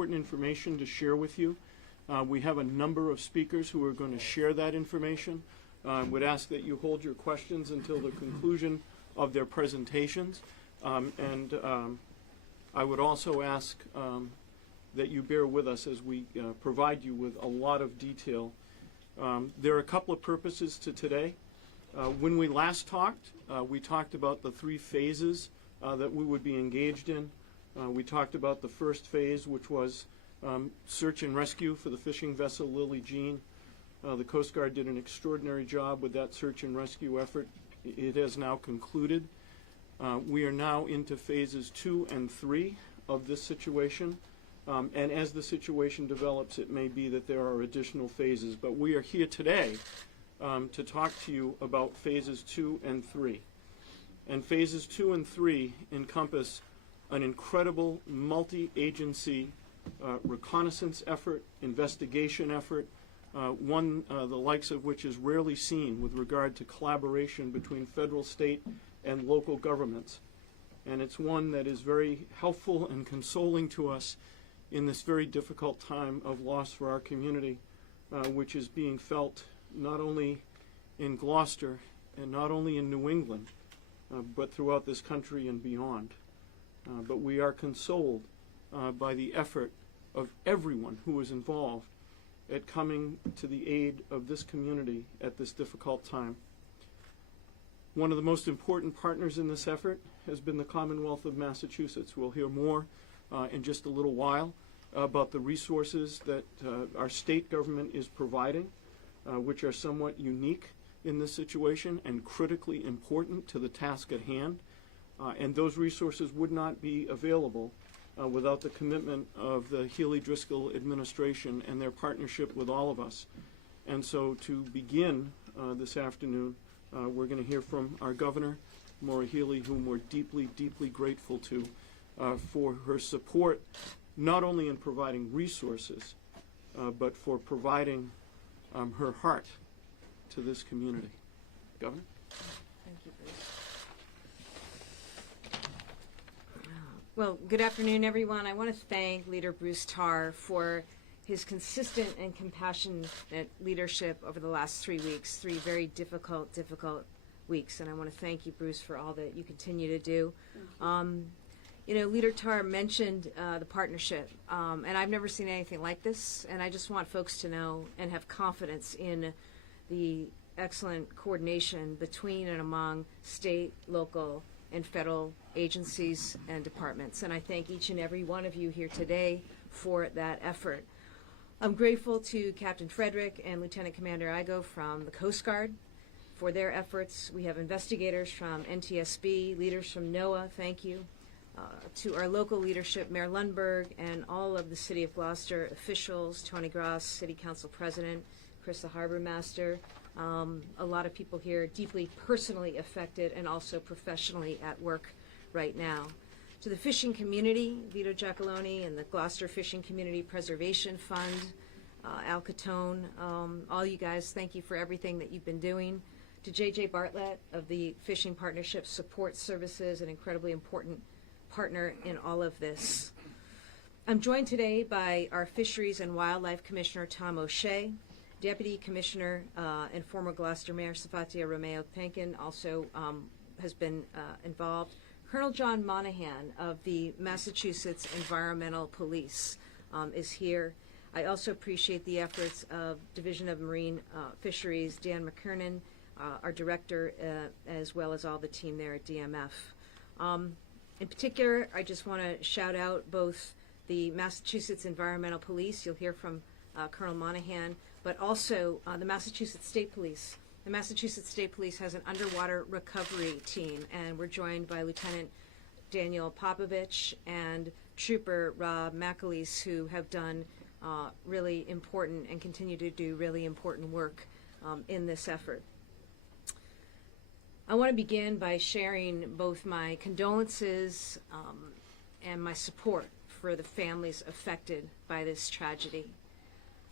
important information to share with you. We have a number of speakers who are going to share that information. I would ask that you hold your questions until the conclusion of their presentations. I would also ask that you bear with us as we provide you with a lot of detail. There are a couple of purposes to today. When we last talked, we talked about the 3 phases that we would be engaged in. We talked about the first phase, which was search and rescue for the fishing vessel Lily Jean. The Coast Guard did an extraordinary job with that search and rescue effort. It has now concluded. We are now into phases 2 and 3 of this situation. And as the situation develops, it may be that there are additional phases. But we are here today to talk to you about phases 2 and 3. And phases 2 and 3 encompass an incredible multi-agency reconnaissance effort, investigation effort, one the likes of which is rarely seen with regard to collaboration between federal, state, and local governments. And it's one that is very helpful and consoling to us in this very difficult time of loss for our community, which is being felt not only in Gloucester and not only in New England, but throughout this country and beyond. But we are consoled by the effort of everyone who is involved at coming to the aid of this community at this difficult time. One of the most important partners in this effort has been the Commonwealth of Massachusetts. We'll hear more in just a little while about the resources that our state government is providing, which are somewhat unique in this situation and critically important to the task at hand. And those resources would not be available without the commitment of the Healy-Driscoll administration and their partnership with all of us. And so to begin this afternoon, we're going to hear from our governor, Maura Healey, whom we're deeply, deeply grateful to for her support, not only in providing resources, but for providing her heart to this community. Governor? Thank you, Bruce. Well, good afternoon, everyone. I want to thank Leader Bruce Tarr for his consistent and compassionate leadership over the last 3 weeks, 3 very difficult weeks. And I want to thank you, Bruce, for all that you continue to do. You know, Leader Tarr mentioned the partnership, and I've never seen anything like this. And I just want folks to know and have confidence in the excellent coordination between and among state, local, and federal agencies and departments. And I thank each and every one of you here today for that effort. I'm grateful to Captain Frederick and Lieutenant Commander Igo from the Coast Guard for their efforts. We have investigators from NTSB, leaders from NOAA, thank you. To our local leadership, Mayor Lundberg, and all of the City of Gloucester officials, Tony Gross, City Council President, Chris the Harbor Master, a lot of people here deeply personally affected and also professionally at work right now. To the fishing community, Vito Giacalone and the Gloucester Fishing Community Preservation Fund, Al Catone, all you guys, thank you for everything that you've been doing. To J.J. Bartlett of the Fishing Partnership Support Services, an incredibly important partner in all of this. I'm joined today by our Fisheries and Wildlife Commissioner, Tom O'Shea, Deputy Commissioner and former Gloucester Mayor Safatia Romeo-Penkin also has been involved. Colonel John Monahan of the Massachusetts Environmental Police is here. I also appreciate the efforts of Division of Marine Fisheries, Dan McKernan, our director, as well as all the team there at DMF. In particular, I just want to shout out both the Massachusetts Environmental Police, you'll hear from Colonel Monahan, but also the Massachusetts State Police. The Massachusetts State Police has an underwater recovery team, and we're joined by Lieutenant Daniel Popovich and Trooper Rob McAleese, who have done really important and continue to do really important work in this effort. I want to begin by sharing both my condolences and my support for the families affected by this tragedy.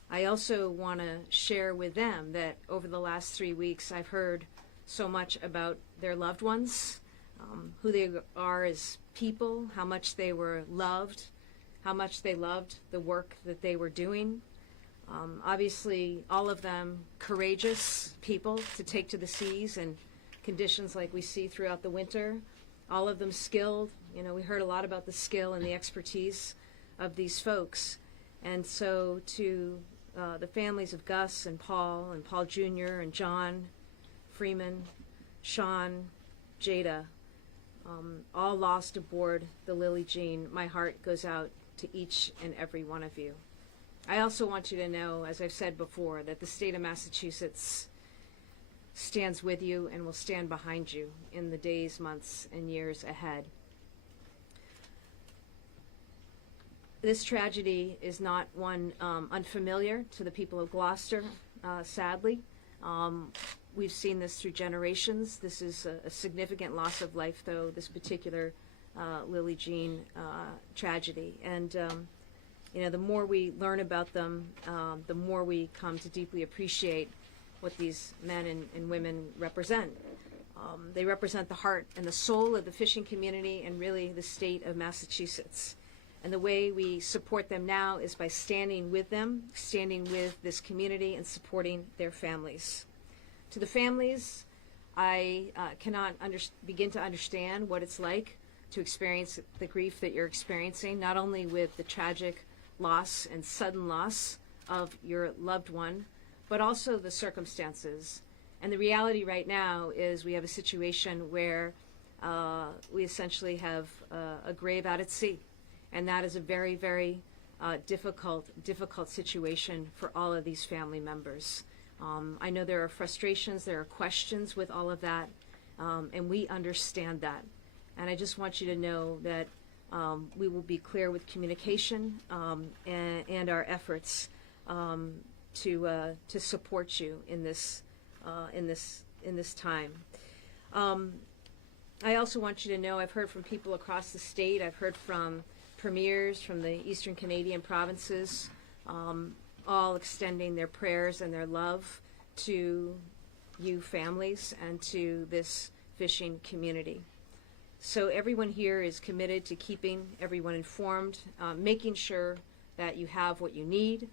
I also want to share with them that over the last 3 weeks I've heard so much about their loved ones, who they are as people, how much they were loved, how much they loved the work that they were doing. Obviously, all of them courageous people to take to the seas in conditions like we see throughout the winter. All of them skilled. You know, we heard a lot about the skill and the expertise of these folks. And so to the families of Gus and Paul Jr. and John, Freeman, Sean, Jada, all lost aboard the Lily Jean, my heart goes out to each and every one of you. I also want you to know, as I've said before, that the state of Massachusetts stands with you and will stand behind you in the days, months, and years ahead. This tragedy is not one unfamiliar to the people of Gloucester, sadly. We've seen this through generations. This is a significant loss of life, though, this particular Lily Jean tragedy. And you know, the more we learn about them, the more we come to deeply appreciate what these men and women represent. They represent the heart and the soul of the fishing community and really the state of Massachusetts. And the way we support them now is by standing with them, standing with this community, and supporting their families. To the families, I cannot begin to understand what it's like to experience the grief that you're experiencing, not only with the tragic loss and sudden loss of your loved one, but also the circumstances. And the reality right now is we have a situation where we essentially have a grave out at sea. And that is a very, very difficult situation for all of these family members. I know there are frustrations, there are questions with all of that, and we understand that. And I just want you to know that we will be clear with communication and our efforts to support you in this time. I also want you to know I've heard from people across the state. I've heard from premiers from the Eastern Canadian provinces, all extending their prayers and their love to you families and to this fishing community. So everyone here is committed to keeping everyone informed, making sure that you have what you need.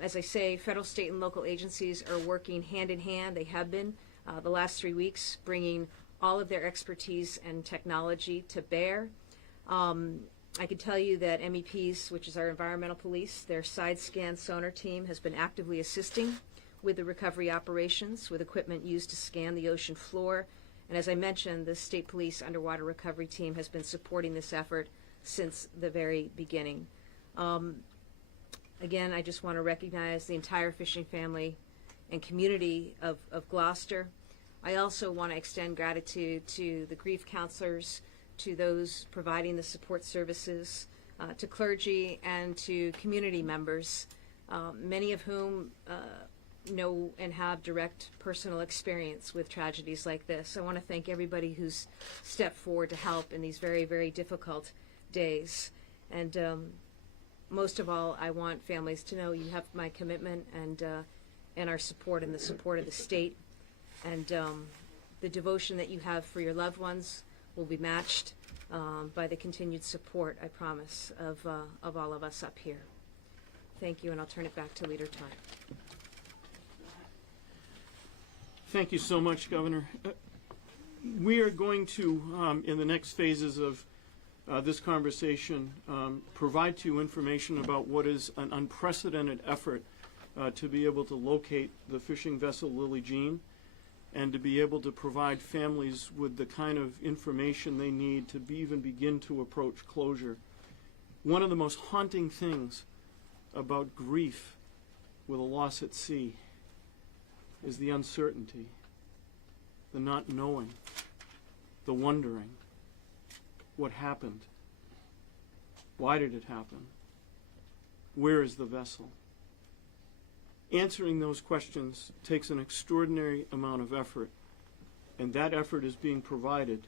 As I say, federal, state, and local agencies are working hand in hand. They have been the last 3 weeks, bringing all of their expertise and technology to bear. I can tell you that MEPs, which is our environmental police, their side scan sonar team has been actively assisting with the recovery operations with equipment used to scan the ocean floor. And as I mentioned, the state police underwater recovery team has been supporting this effort since the very beginning. Again, I just want to recognize the entire fishing family and community of Gloucester. I also want to extend gratitude to the grief counselors, to those providing the support services, to clergy, and to community members, many of whom know and have direct personal experience with tragedies like this. I want to thank everybody who's stepped forward to help in these very, very difficult days. And most of all, I want families to know you have my commitment and our support and the support of the state. And the devotion that you have for your loved ones will be matched by the continued support, I promise, of all of us up here. Thank you, and I'll turn it back to Leader Tar. Thank you so much, Governor. We are going to, in the next phases of this conversation, provide to you information about what is an unprecedented effort to be able to locate the fishing vessel Lily Jean, and to be able to provide families with the kind of information they need to even begin to approach closure. One of the most haunting things about grief with a loss at sea is the uncertainty, the not knowing, the wondering. What happened? Why did it happen? Where is the vessel? Answering those questions takes an extraordinary amount of effort, and that effort is being provided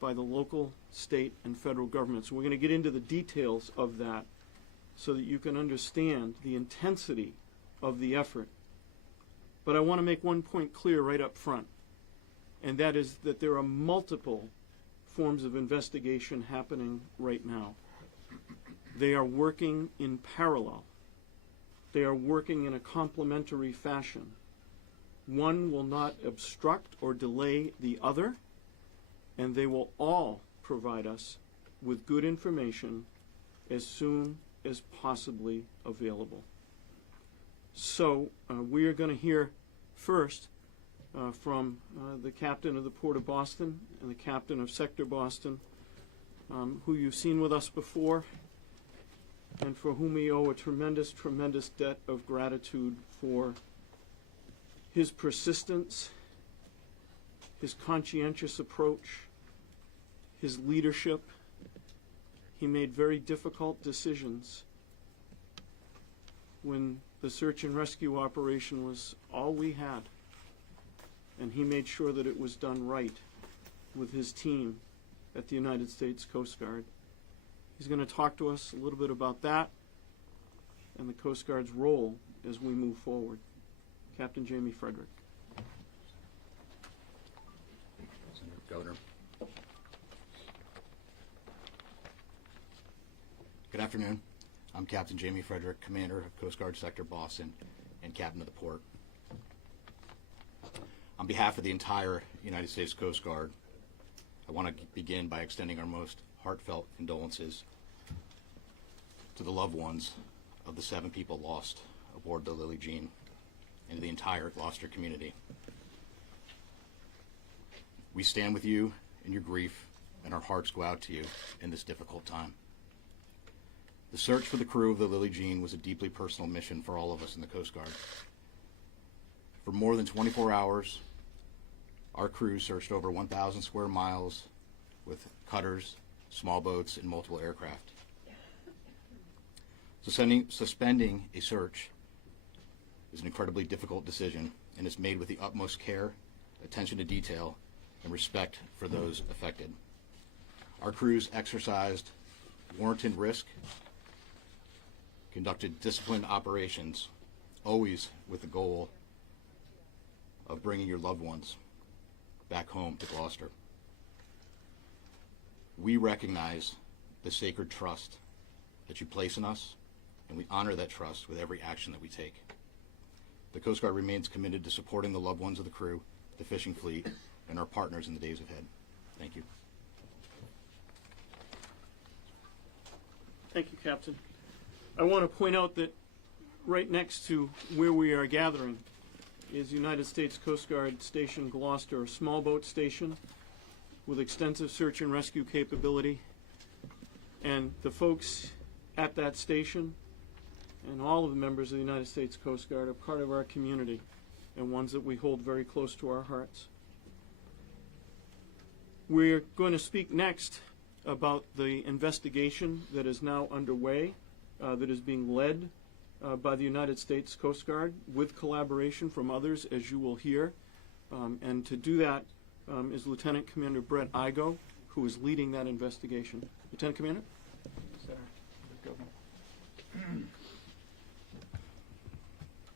by the local, state, and federal governments. We're going to get into the details of that so that you can understand the intensity of the effort. But I want to make one point clear right up front, and that is that there are multiple forms of investigation happening right now. They are working in parallel. They are working in a complementary fashion. One will not obstruct or delay the other, and they will all provide us with good information as soon as possibly available. So we are going to hear first from the captain of the Port of Boston and the captain of Sector Boston, who you've seen with us before, and for whom we owe a tremendous, tremendous debt of gratitude for his persistence, his conscientious approach, his leadership. He made very difficult decisions when the search and rescue operation was all we had, and he made sure that it was done right with his team at the United States Coast Guard. He's going to talk to us a little bit about that and the Coast Guard's role as we move forward. Captain Jamie Frederick. Governor. Good afternoon. I'm Captain Jamie Frederick, Commander of Coast Guard Sector Boston and Captain of the Port. On behalf of the entire United States Coast Guard, I want to begin by extending our most heartfelt condolences to the loved ones of the 7 people lost aboard the Lily Jean and to the entire Gloucester community. We stand with you in your grief, and our hearts go out to you in this difficult time. The search for the crew of the Lily Jean was a deeply personal mission for all of us in the Coast Guard. For more than 24 hours, our crew searched over 1,000 square miles with cutters, small boats, and multiple aircraft. Suspending a search is an incredibly difficult decision, and is made with the utmost care, attention to detail, and respect for those affected. Our crews exercised warranted risk, conducted disciplined operations, always with the goal of bringing your loved ones back home to Gloucester. We recognize the sacred trust that you place in us, and we honor that trust with every action that we take. The Coast Guard remains committed to supporting the loved ones of the crew, the fishing fleet, and our partners in the days ahead. Thank you. Thank you, Captain. I want to point out that right next to where we are gathering is United States Coast Guard Station Gloucester, a small boat station with extensive search and rescue capability. And the folks at that station and all of the members of the United States Coast Guard are part of our community and ones that we hold very close to our hearts. We're going to speak next about the investigation that is now underway, that is being led by the United States Coast Guard with collaboration from others, as you will hear. And to do that is Lieutenant Commander Brett Igo, who is leading that investigation. Lieutenant Commander?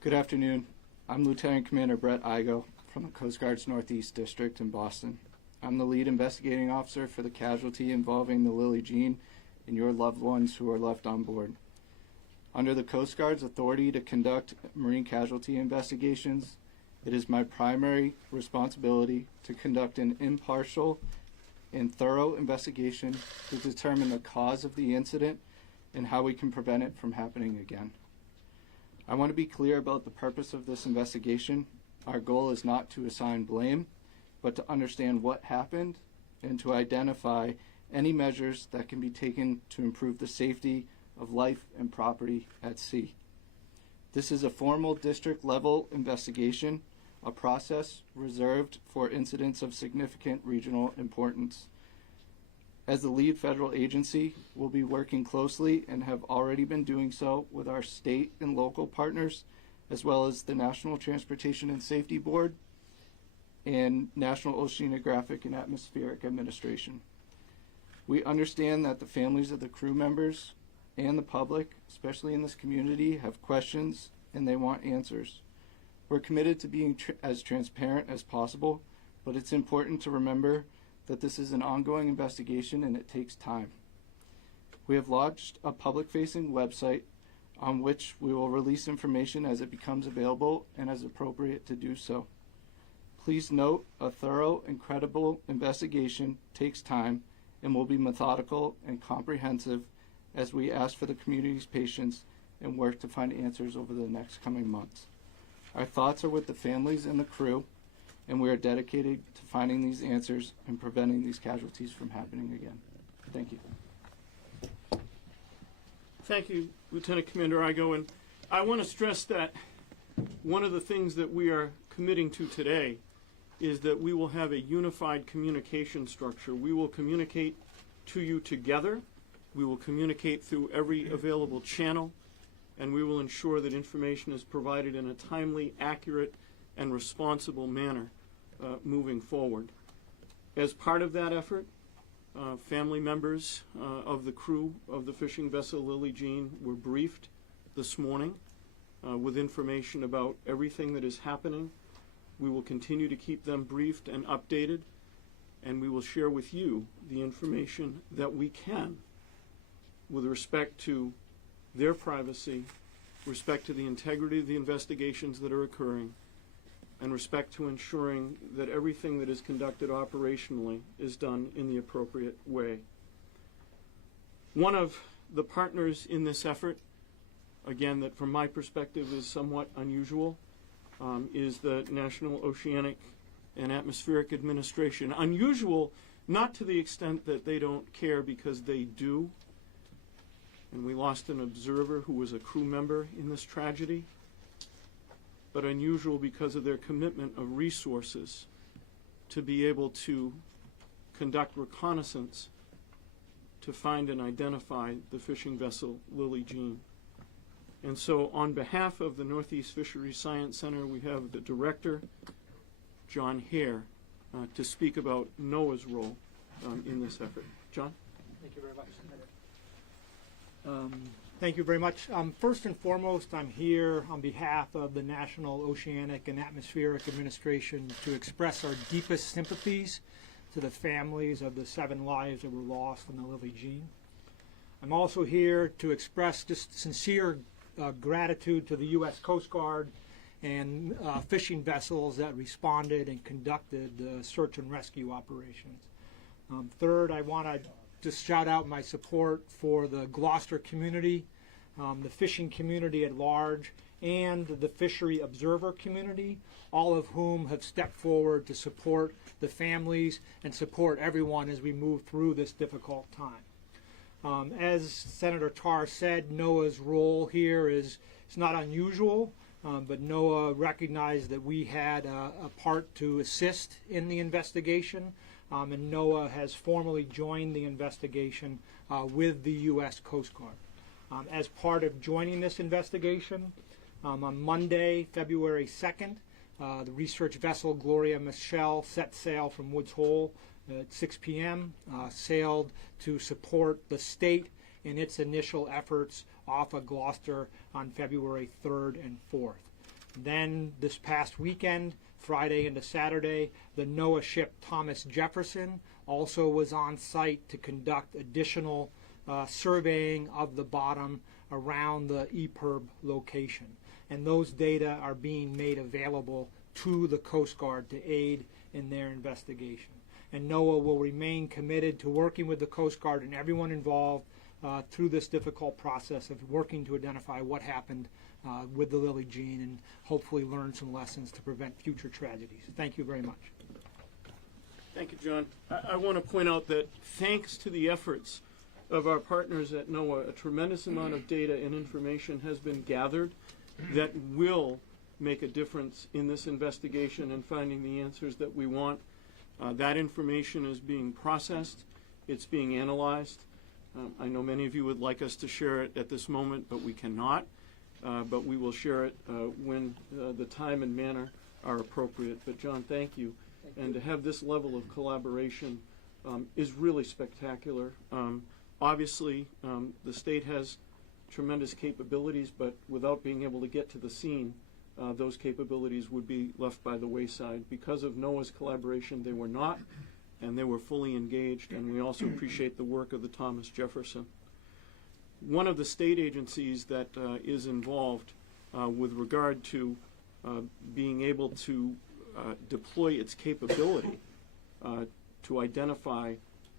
Good afternoon. I'm Lieutenant Commander Brett Igo from the Coast Guard's Northeast District in Boston. I'm the lead investigating officer for the casualty involving the Lily Jean and your loved ones who are left on board. Under the Coast Guard's authority to conduct marine casualty investigations, it is my primary responsibility to conduct an impartial and thorough investigation to determine the cause of the incident and how we can prevent it from happening again. I want to be clear about the purpose of this investigation. Our goal is not to assign blame, but to understand what happened and to identify any measures that can be taken to improve the safety of life and property at sea. This is a formal district-level investigation, a process reserved for incidents of significant regional importance. As the lead federal agency, we'll be working closely and have already been doing so with our state and local partners, as well as the National Transportation and Safety Board and National Oceanographic and Atmospheric Administration. We understand that the families of the crew members and the public, especially in this community, have questions and they want answers. We're committed to being as transparent as possible, but it's important to remember that this is an ongoing investigation and it takes time. We have launched a public-facing website on which we will release information as it becomes available and as appropriate to do so. Please note, a thorough and credible investigation takes time and will be methodical and comprehensive as we ask for the community's patience and work to find answers over the next coming months. Our thoughts are with the families and the crew, and we are dedicated to finding these answers and preventing these casualties from happening again. Thank you. Thank you, Lieutenant Commander Igo. And I want to stress that one of the things that we are committing to today is that we will have a unified communication structure. We will communicate to you together. We will communicate through every available channel, and we will ensure that information is provided in a timely, accurate, and responsible manner moving forward. As part of that effort, family members of the crew of the fishing vessel Lily Jean were briefed this morning with information about everything that is happening. We will continue to keep them briefed and updated, and we will share with you the information that we can with respect to their privacy, respect to the integrity of the investigations that are occurring, and respect to ensuring that everything that is conducted operationally is done in the appropriate way. One of the partners in this effort, again, that from my perspective is somewhat unusual, is the National Oceanic and Atmospheric Administration. Unusual not to the extent that they don't care, because they do. And we lost an observer who was a crew member in this tragedy, but unusual because of their commitment of resources to be able to conduct reconnaissance to find and identify the fishing vessel Lily Jean. And so on behalf of the Northeast Fisheries Science Center, we have the director, John Hare, to speak about NOAA's role in this effort. John? Thank you very much, Senator. Thank you very much. First and foremost, I'm here on behalf of the National Oceanic and Atmospheric Administration to express our deepest sympathies to the families of the 7 lives that were lost on the Lily Jean. I'm also here to express just sincere gratitude to the U.S. Coast Guard and fishing vessels that responded and conducted the search and rescue operations. Third, I want to just shout out my support for the Gloucester community, the fishing community at large, and the fishery observer community, all of whom have stepped forward to support the families and support everyone as we move through this difficult time. As Senator Tarr said, NOAA's role here is not unusual, but NOAA recognized that we had a part to assist in the investigation, and NOAA has formally joined the investigation with the U.S. Coast Guard. As part of joining this investigation, on Monday, February 2nd, the research vessel Gloria Michelle set sail from Woods Hole at 6 p.m., sailed to support the state in its initial efforts off of Gloucester on February 3rd and 4th. Then this past weekend, Friday into Saturday, the NOAA ship Thomas Jefferson also was on site to conduct additional surveying of the bottom around the EPIRB location. And those data are being made available to the Coast Guard to aid in their investigation. And NOAA will remain committed to working with the Coast Guard and everyone involved through this difficult process of working to identify what happened with the Lily Jean and hopefully learn some lessons to prevent future tragedies. Thank you very much. Thank you, John. I want to point out that thanks to the efforts of our partners at NOAA, a tremendous amount of data and information has been gathered that will make a difference in this investigation and finding the answers that we want. That information is being processed. It's being analyzed. I know many of you would like us to share it at this moment, but we cannot. But we will share it when the time and manner are appropriate. But John, thank you. And to have this level of collaboration is really spectacular. Obviously, the state has tremendous capabilities, but without being able to get to the scene, those capabilities would be left by the wayside. Because of NOAA's collaboration, they were not, and they were fully engaged, and we also appreciate the work of the Thomas Jefferson. one of the state agencies that is involved with regard to being able to deploy its capability to identify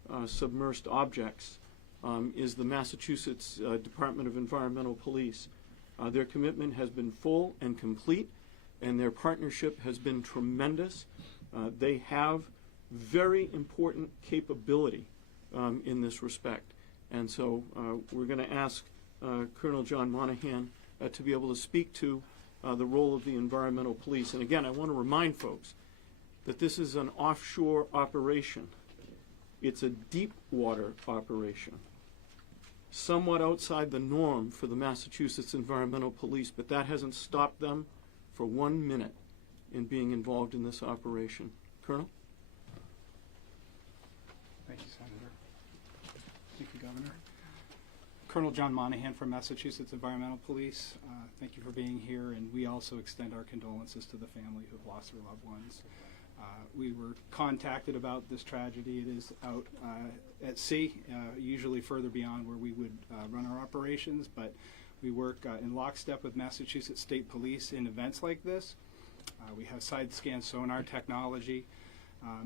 submersed objects is the Massachusetts Department of Environmental Police. Their commitment has been full and complete, and their partnership has been tremendous. They have very important capability in this respect. And so we're going to ask Colonel John Monahan to be able to speak to the role of the environmental police. And again, I want to remind folks that this is an offshore operation. It's a deep water operation, somewhat outside the norm for the Massachusetts Environmental Police, but that hasn't stopped them for 1 minute in being involved in this operation. Colonel? Thank you, Senator. Thank you, Governor. Colonel John Monahan from Massachusetts Environmental Police. Thank you for being here, and we also extend our condolences to the family who have lost their loved ones. We were contacted about this tragedy. It is out at sea, usually further beyond where we would run our operations, but we work in lockstep with Massachusetts State Police in events like this. We have side scan sonar technology,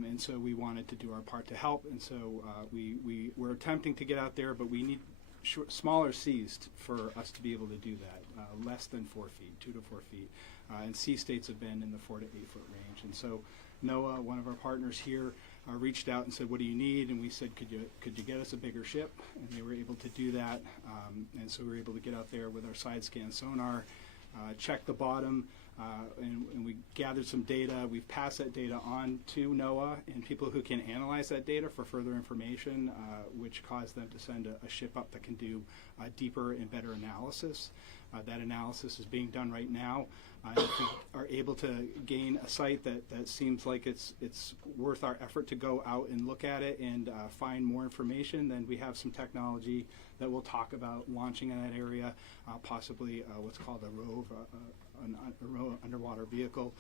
and so we wanted to do our part to help, and so we're attempting to get out there, but we need smaller seas for us to be able to do that, less than 4 feet, 2 to 4 feet, and sea states have been in the 4 to 8 foot range. And so NOAA, one of our partners here, reached out and said, what do you need? And we said, could you get us a bigger ship? And they were able to do that, and so we were able to get out there with our side scan sonar, check the bottom, and we gathered some data. We've passed that data on to NOAA and people who can analyze that data for further information, which caused them to send a ship up that can do deeper and better analysis. That analysis is being done right now. If we are able to gain a site that seems like it's worth our effort to go out and look at it and find more information, then we have some technology that we'll talk about launching in that area, possibly what's called a ROVE, an underwater vehicle.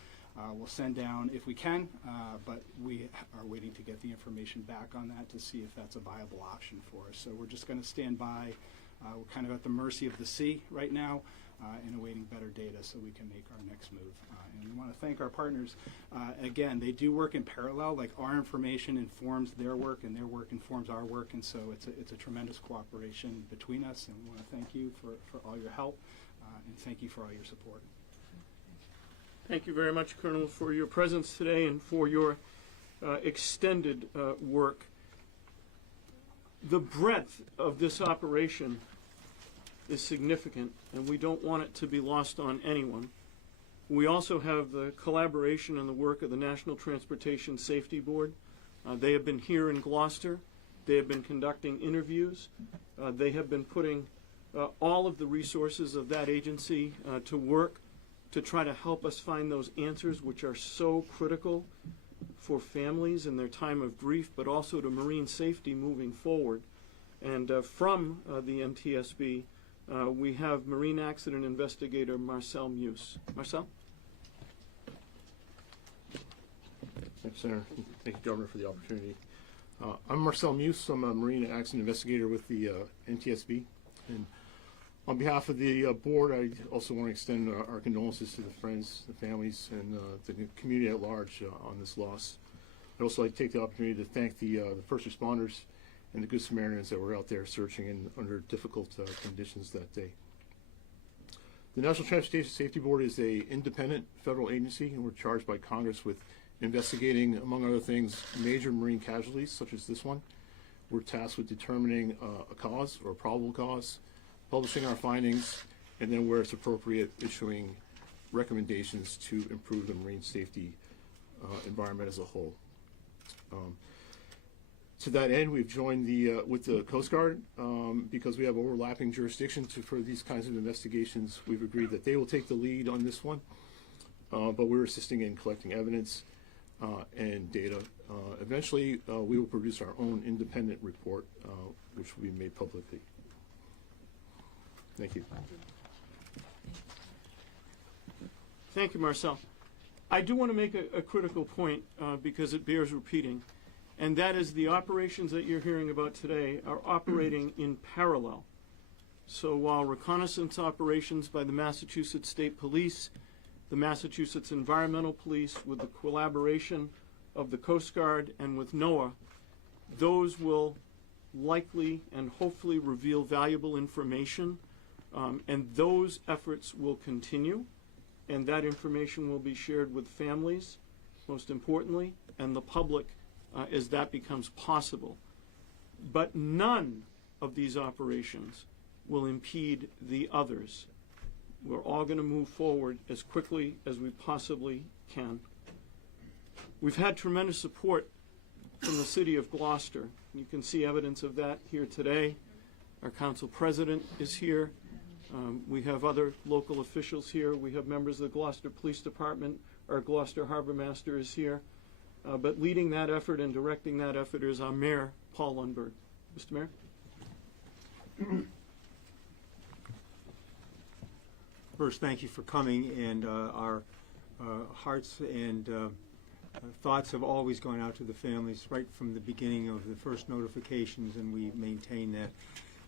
We'll send down if we can, but we are waiting to get the information back on that to see if that's a viable option for us. So we're just going to stand by. We're kind of at the mercy of the sea right now and awaiting better data so we can make our next move. And we want to thank our partners. Again, they do work in parallel. Like, our information informs their work and their work informs our work, and so it's a tremendous cooperation between us, and we want to thank you for all your help and thank you for all your support. Thank you very much, Colonel, for your presence today and for your extended work. The breadth of this operation is significant, and we don't want it to be lost on anyone. We also have the collaboration and the work of the National Transportation Safety Board. They have been here in Gloucester. They have been conducting interviews. They have been putting all of the resources of that agency to work to try to help us find those answers, which are so critical for families in their time of grief, but also to marine safety moving forward. And from the NTSB, we have Marine Accident Investigator Marcel Muse. Marcel? Thanks, Senator. Thank you, Governor, for the opportunity. I'm Marcel Muse. I'm a Marine Accident Investigator with the NTSB. And on behalf of the board, I also want to extend our condolences to the friends, the families, and the community at large on this loss. I'd also like to take the opportunity to thank the first responders and the Good Samaritans that were out there searching under difficult conditions that day. The National Transportation Safety Board is an independent federal agency, and we're charged by Congress with investigating, among other things, major marine casualties such as this one. We're tasked with determining a cause or a probable cause, publishing our findings, and then where it's appropriate, issuing recommendations to improve the marine safety environment as a whole. To that end, we've joined with the Coast Guard because we have overlapping jurisdiction for these kinds of investigations. We've agreed that they will take the lead on this one, but we're assisting in collecting evidence and data. Eventually, we will produce our own independent report, which will be made publicly. Thank you. Thank you, Marcel. I do want to make a critical point because it bears repeating, and that is the operations that you're hearing about today are operating in parallel So while reconnaissance operations by the Massachusetts State Police, the Massachusetts Environmental Police, with the collaboration of the Coast Guard and with NOAA, those will likely and hopefully reveal valuable information, and those efforts will continue, and that information will be shared with families, most importantly, and the public as that becomes possible. But none of these operations will impede the others. We're all going to move forward as quickly as we possibly can. We've had tremendous support from the city of Gloucester. You can see evidence of that here today. Our council president is here. We have other local officials here. We have members of the Gloucester Police Department. Our Gloucester Harbor Master is here. But leading that effort and directing that effort is our Mayor, Paul Lundberg. Mr. Mayor? First, thank you for coming, and our hearts and thoughts have always gone out to the families right from the beginning of the first notifications, and we maintain that.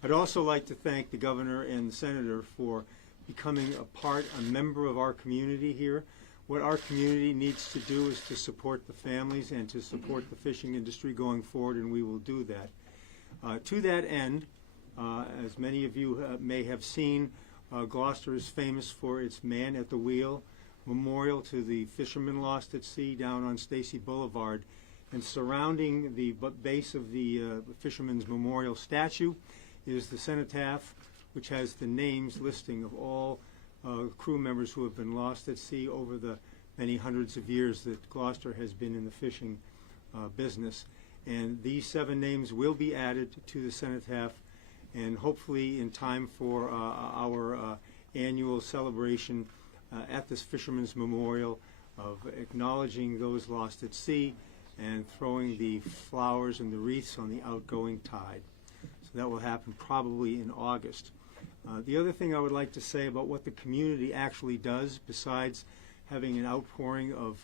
I'd also like to thank the governor and the senator for becoming a member of our community here. What our community needs to do is to support the families and to support the fishing industry going forward, and we will do that. To that end, as many of you may have seen, Gloucester is famous for its Man at the Wheel memorial to the fishermen lost at sea down on Stacy Boulevard. And surrounding the base of the Fisherman's Memorial statue is the cenotaph, which has the names listing of all crew members who have been lost at sea over the many hundreds of years that Gloucester has been in the fishing business. And these 7 names will be added to the cenotaph, and hopefully in time for our annual celebration at this Fisherman's Memorial of acknowledging those lost at sea and throwing the flowers and the wreaths on the outgoing tide. So that will happen probably in August. The other thing I would like to say about what the community actually does, besides having an outpouring of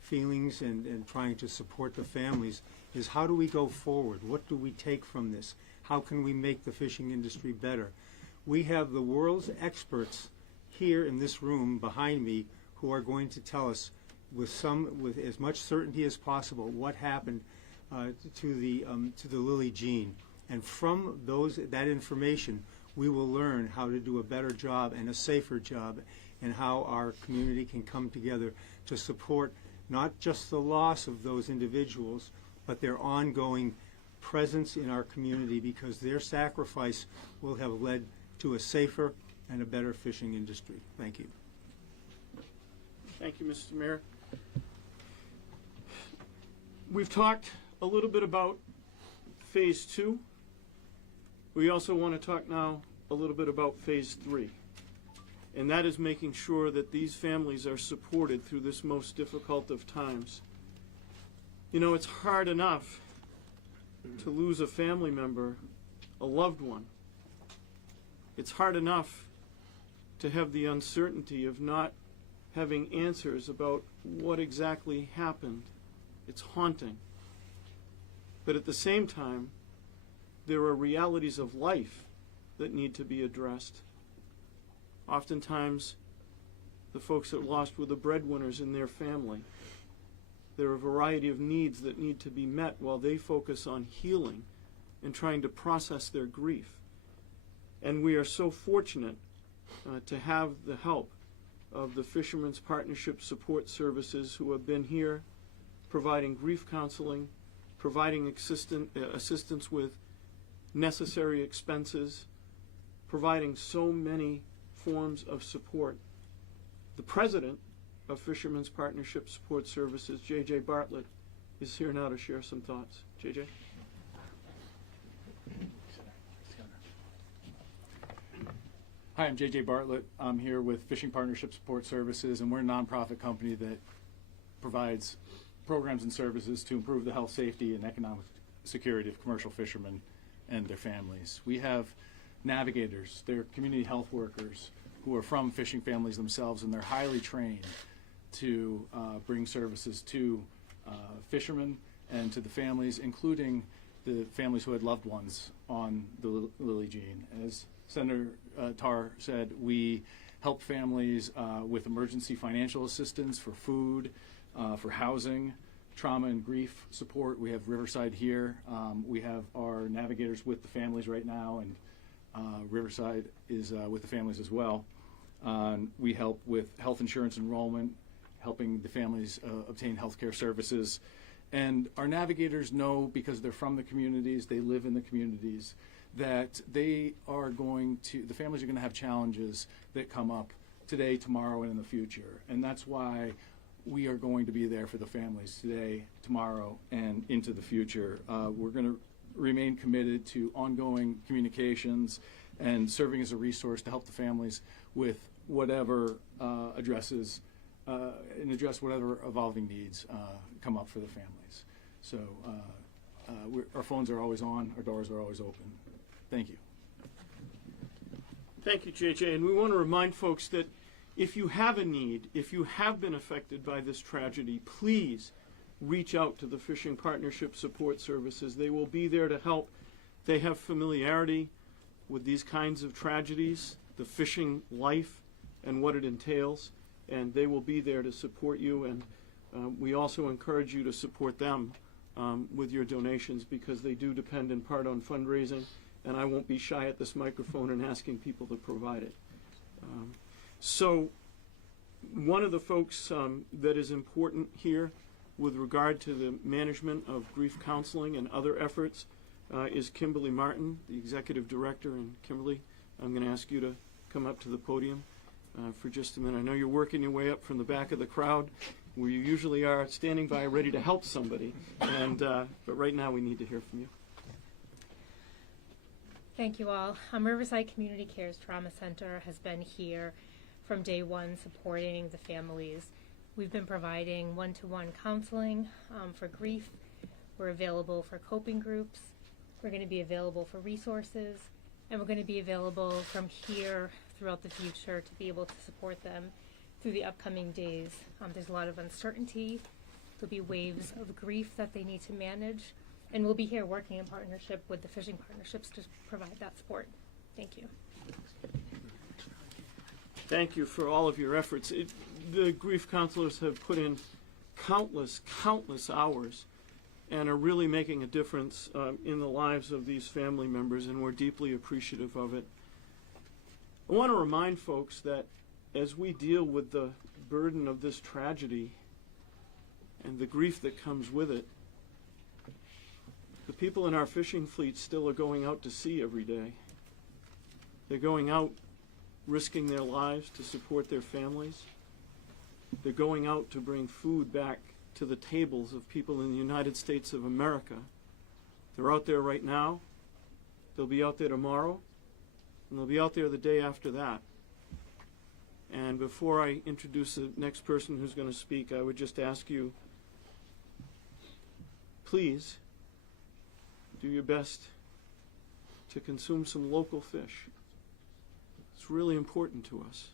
feelings and trying to support the families, is how do we go forward? What do we take from this? How can we make the fishing industry better? We have the world's experts here in this room behind me who are going to tell us with as much certainty as possible what happened to the Lily Jean. And from that information, we will learn how to do a better job and a safer job, and how our community can come together to support not just the loss of those individuals, but their ongoing presence in our community, because their sacrifice will have led to a safer and a better fishing industry. Thank you. Thank you, Mr. Mayor. We've talked a little bit about Phase 2. We also want to talk now a little bit about Phase 3. And that is making sure that these families are supported through this most difficult of times. You know, it's hard enough to lose a family member, a loved one. It's hard enough to have the uncertainty of not having answers about what exactly happened. It's haunting. But at the same time, there are realities of life that need to be addressed. Oftentimes, the folks that lost were the breadwinners in their family. There are a variety of needs that need to be met while they focus on healing and trying to process their grief. And we are so fortunate to have the help of the Fishermen's Partnership Support Services, who have been here providing grief counseling, providing assistance with necessary expenses, providing so many forms of support. The president of Fishermen's Partnership Support Services, J.J. Bartlett, is here now to share some thoughts. J.J.? Hi, I'm J.J. Bartlett. I'm here with Fishing Partnership Support Services, and we're a nonprofit company that provides programs and services to improve the health, safety, and economic security of commercial fishermen and their families. We have navigators, they're community health workers who are from fishing families themselves, and they're highly trained to bring services to fishermen and to the families, including the families who had loved ones on the Lily Jean. As Senator Tarr said, we help families with emergency financial assistance for food, for housing, trauma and grief support. We have Riverside here. We have our navigators with the families right now, and Riverside is with the families as well. We help with health insurance enrollment, helping the families obtain health care services. And our navigators know, because they're from the communities, they live in the communities, that the families are going to have challenges that come up today, tomorrow, and in the future. And that's why we are going to be there for the families today, tomorrow, and into the future. We're going to remain committed to ongoing communications and serving as a resource to help the families with whatever address whatever evolving needs come up for the families. So our phones are always on, our doors are always open. Thank you. Thank you, JJ. And we want to remind folks that if you have a need, if you have been affected by this tragedy, please reach out to the Fishing Partnership Support Services. They will be there to help. They have familiarity with these kinds of tragedies, the fishing life and what it entails, and they will be there to support you. And we also encourage you to support them with your donations, because they do depend in part on fundraising, and I won't be shy at this microphone in asking people to provide it. So one of the folks that is important here with regard to the management of grief counseling and other efforts is Kimberly Martin, the Executive Director. And Kimberly, I'm going to ask you to come up to the podium for just a minute. I know you're working your way up from the back of the crowd, where you usually are standing by ready to help somebody, but right now we need to hear from you. Thank you all. Riverside Community Cares Trauma Center has been here from day one supporting the families. We've been providing one-to-one counseling for grief. We're available for coping groups. We're going to be available for resources, and we're going to be available from here throughout the future to be able to support them through the upcoming days. There's a lot of uncertainty. There'll be waves of grief that they need to manage, and we'll be here working in partnership with the fishing partnerships to provide that support. Thank you. Thank you for all of your efforts. The grief counselors have put in countless hours and are really making a difference in the lives of these family members, and we're deeply appreciative of it. I want to remind folks that as we deal with the burden of this tragedy and the grief that comes with it, the people in our fishing fleet still are going out to sea every day. They're going out risking their lives to support their families. They're going out to bring food back to the tables of people in the United States of America. They're out there right now. They'll be out there tomorrow, and they'll be out there the day after that. And before I introduce the next person who's going to speak, I would just ask you, please do your best to consume some local fish. It's really important to us.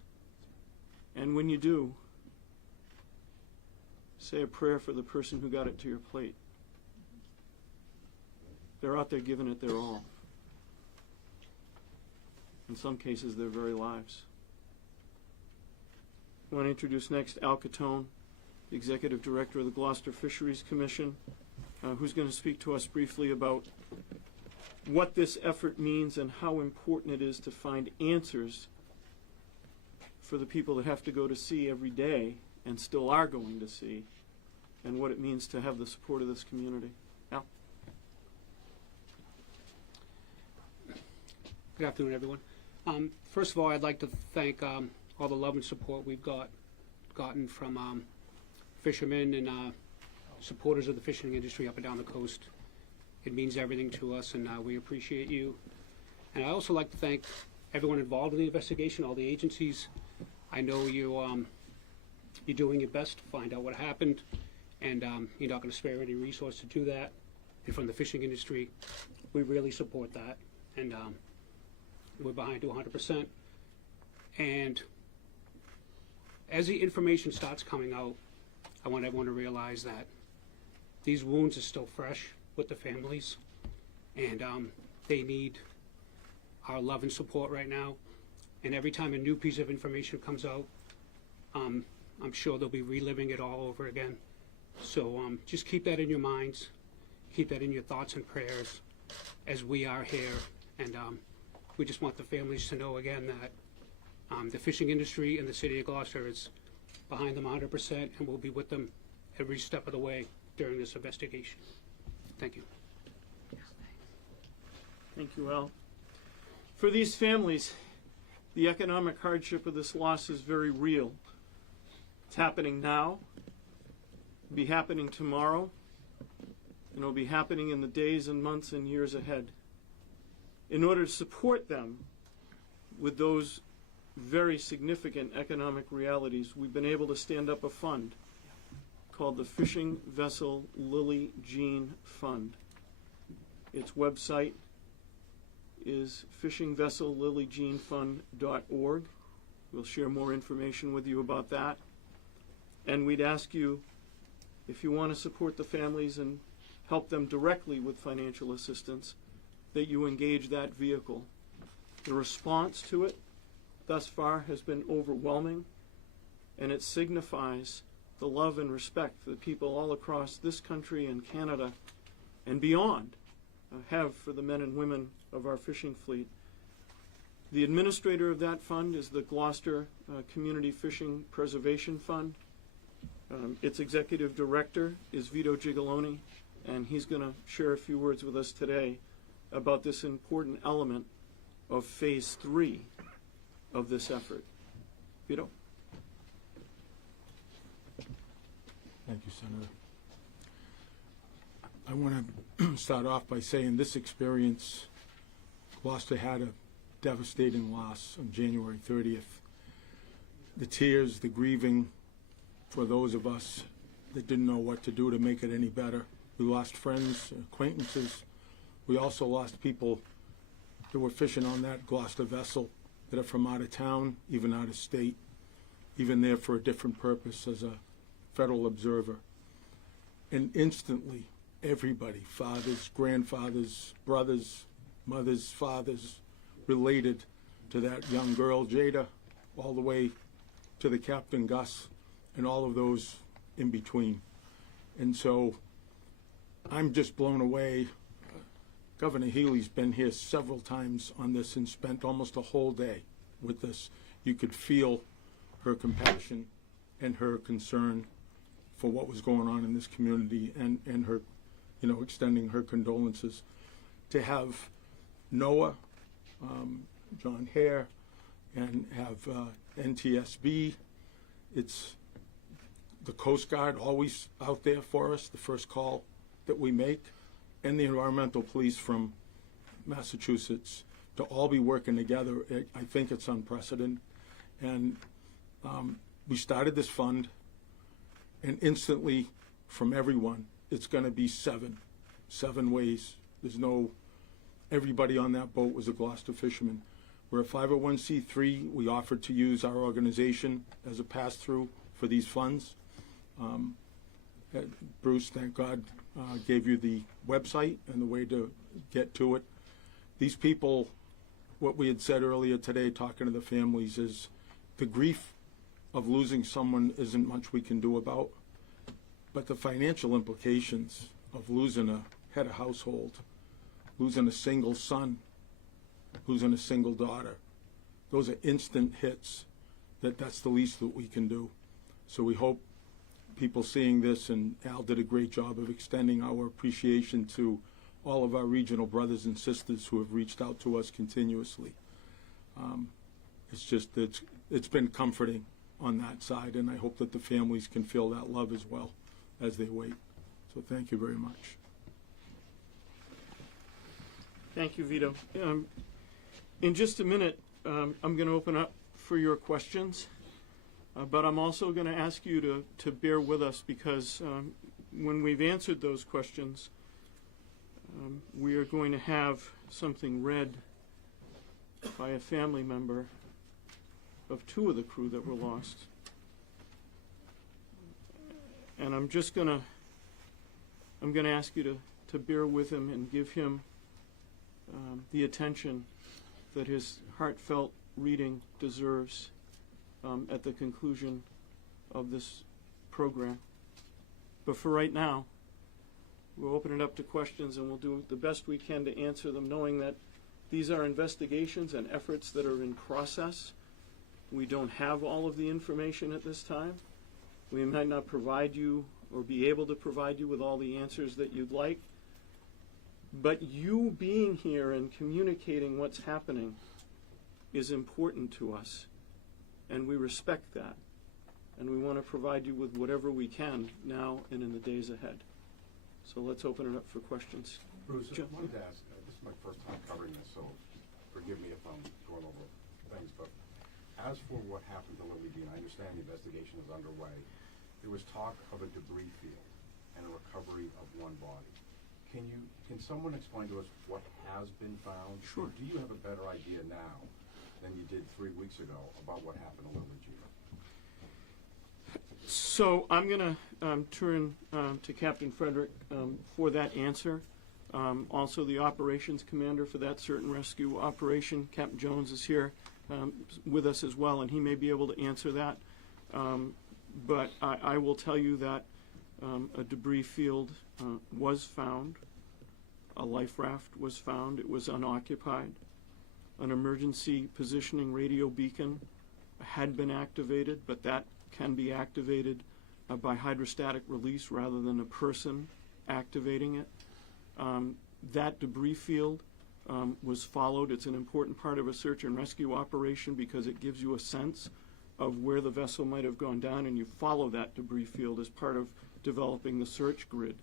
And when you do, say a prayer for the person who got it to your plate. They're out there giving it their all. In some cases, their very lives. I want to introduce next Al Catone, the Executive Director of the Gloucester Fisheries Commission, who's going to speak to us briefly about what this effort means and how important it is to find answers for the people that have to go to sea every day and still are going to sea, and what it means to have the support of this community. Al? Good afternoon, everyone. First of all, I'd like to thank all the love and support we've gotten from fishermen and supporters of the fishing industry up and down the coast. It means everything to us, and we appreciate you. And I also like to thank everyone involved in the investigation, all the agencies. I know you're doing your best to find out what happened, and you're not going to spare any resource to do that. And from the fishing industry, we really support that, and we're behind you 100%. And as the information starts coming out, I want everyone to realize that these wounds are still fresh with the families, and they need our love and support right now. And every time a new piece of information comes out, I'm sure they'll be reliving it all over again. So just keep that in your minds, keep that in your thoughts and prayers as we are here. And we just want the families to know again that the fishing industry and the city of Gloucester is behind them 100% and will be with them every step of the way during this investigation. Thank you. Thank you, Al. For these families, the economic hardship of this loss is very real. It's happening now, it'll be happening tomorrow, and it'll be happening in the days and months and years ahead. In order to support them with those very significant economic realities, we've been able to stand up a fund called the Fishing Vessel Lily Jean Fund. Its website is fishingvessellillyjeanfund.org. We'll share more information with you about that. And we'd ask you, if you want to support the families and help them directly with financial assistance, that you engage that vehicle. The response to it thus far has been overwhelming, and it signifies the love and respect that people all across this country and Canada and beyond have for the men and women of our fishing fleet. The administrator of that fund is the Gloucester Community Fishing Preservation Fund. Its executive director is Vito Gigoloni, and he's going to share a few words with us today about this important element of phase 3 of this effort. Vito? Thank you, Senator. I want to start off by saying this experience, Gloucester had a devastating loss on January 30th. The tears, the grieving for those of us that didn't know what to do to make it any better. We lost friends, acquaintances. We also lost people that were fishing on that Gloucester vessel that are from out of town, even out of state, even there for a different purpose as a federal observer. And instantly, everybody, fathers, grandfathers, brothers, mothers, fathers, related to that young girl, Jada, all the way to the Captain Gus, and all of those in between. And so I'm just blown away. Governor Healy's been here several times on this and spent almost a whole day with this. You could feel her compassion and her concern for what was going on in this community, and her, extending her condolences. To have Noah, John Hare, and have NTSB, it's the Coast Guard always out there for us, the first call that we make, and the environmental police from Massachusetts, to all be working together. I think it's unprecedented. And we started this fund, and instantly from everyone, it's going to be seven ways. There's no, everybody on that boat was a Gloucester fisherman. We're a 501c3. We offered to use our organization as a pass-through for these funds. Bruce, thank God, gave you the website and the way to get to it. These people, what we had said earlier today, talking to the families, is the grief of losing someone isn't much we can do about, but the financial implications of losing a head of household, losing a single son, losing a single daughter, those are instant hits. That's the least that we can do. So we hope people seeing this, and Al did a great job of extending our appreciation to all of our regional brothers and sisters who have reached out to us continuously. It's been comforting on that side, and I hope that the families can feel that love as well as they wait. So thank you very much. Thank you, Vito. In just a minute, I'm going to open up for your questions, but I'm also going to ask you to bear with us, because when we've answered those questions, we are going to have something read by a family member of two of the crew that were lost. And I'm going to ask you to bear with him and give him the attention that his heartfelt reading deserves at the conclusion of this program. But for right now, we'll open it up to questions, and we'll do the best we can to answer them, knowing that these are investigations and efforts that are in process. We don't have all of the information at this time. We might not provide you or be able to provide you with all the answers that you'd like. But you being here and communicating what's happening is important to us, and we respect that. And we want to provide you with whatever we can now and in the days ahead. So let's open it up for questions. Bruce, I John? wanted to ask, this is my first time covering this, so forgive me if I'm going over things, but as for what happened to Lily Dean, I understand the investigation is underway. There was talk of a debris field and a recovery of one body. Can someone explain to us what has been found? Sure. Do you have a better idea now than you did 3 weeks ago about what happened to Lily Jean? So I'm going to turn to Captain Frederick for that answer. Also, the operations commander for that certain rescue operation, Captain Jones, is here with us as well, and he may be able to answer that. But I will tell you that a debris field was found. A life raft was found. It was unoccupied. An emergency positioning radio beacon had been activated, but that can be activated by hydrostatic release rather than a person activating it. That debris field was followed. It's an important part of a search and rescue operation because it gives you a sense of where the vessel might have gone down, and you follow that debris field as part of developing the search grid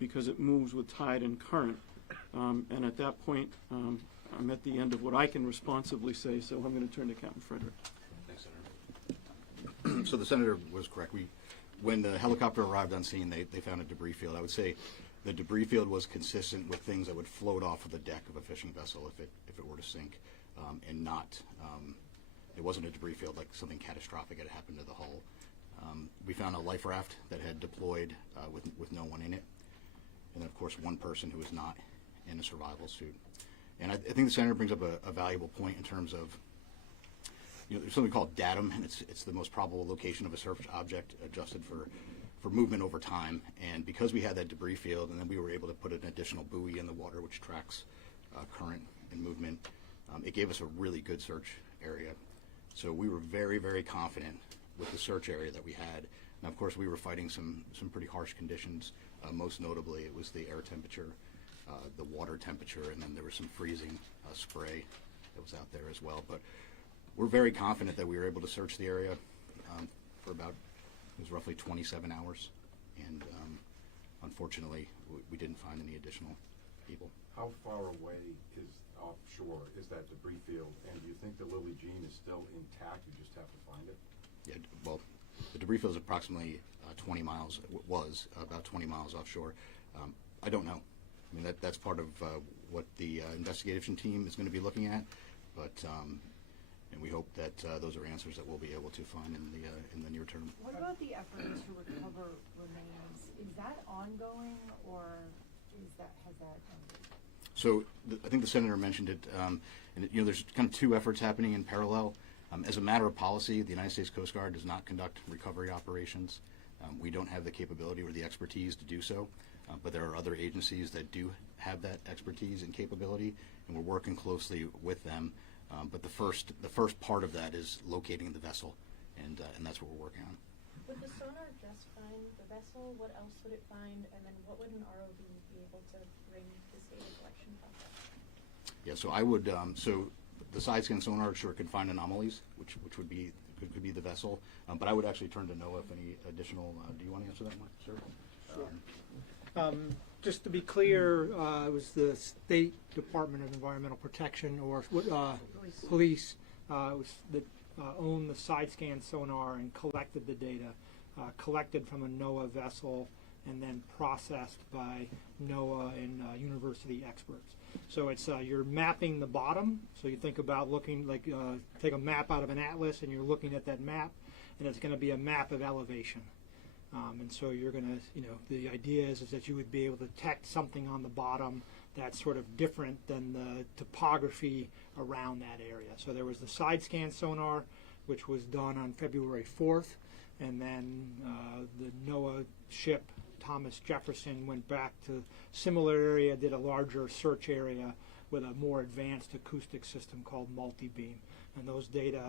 because it moves with tide and current. And at that point, I'm at the end of what I can responsibly say, so I'm going to turn to Captain Frederick. Thanks, Senator. So the Senator was correct. When the helicopter arrived on scene, they found a debris field. I would say the debris field was consistent with things that would float off of the deck of a fishing vessel if it were to sink, and not. It wasn't a debris field like something catastrophic had happened to the hull. We found a life raft that had deployed with no one in it, and then of course one person who was not in a survival suit. And I think the Senator brings up a valuable point in terms of, there's something called datum, and it's the most probable location of a search object adjusted for movement over time. And because we had that debris field, and then we were able to put an additional buoy in the water which tracks current and movement, it gave us a really good search area. So we were very, very confident with the search area that we had. And of course, we were fighting some pretty harsh conditions. Most notably, it was the air temperature, the water temperature, and then there was some freezing spray that was out there as well. But we're very confident that we were able to search the area for about, it was roughly 27 hours. And unfortunately, we didn't find any additional people. How far away is offshore is that debris field, and do you think the Lily Jean is still intact? You just have to find it? Yeah, well, the debris field is approximately 20 miles, was about 20 miles offshore. I don't know. I mean, that's part of what the investigation team is going to be looking at, but and we hope that those are answers that we'll be able to find in the near term. What about the effort to recover remains? Is that ongoing, or has that ended? So I think the Senator mentioned it, and there's kind of two efforts happening in parallel. As a matter of policy, the United States Coast Guard does not conduct recovery operations. We don't have the capability or the expertise to do so, but there are other agencies that do have that expertise and capability, and we're working closely with them. But the first part of that is locating the vessel, and that's what we're working on. Would the sonar just find the vessel? What else would it find? And then what would an ROV be able to bring to this data collection process? Yeah, so I would, so the side scan sonar sure could find anomalies, which could be the vessel. But I would actually turn to Noah if any additional, do you want to answer that one, sir? Sure. Just to be clear, it was the State Department of Environmental Protection, or police, that owned the side scan sonar and collected the data, collected from a NOAA vessel and then processed by NOAA and university experts. So it's you're mapping the bottom. So you think about looking like take a map out of an atlas, and you're looking at that map, and it's going to be a map of elevation. And so you're going to, the idea is that you would be able to detect something on the bottom that's sort of different than the topography around that area. So there was the side scan sonar, which was done on February 4th, and then the NOAA ship Thomas Jefferson went back to similar area, did a larger search area with a more advanced acoustic system called multi-beam. And those data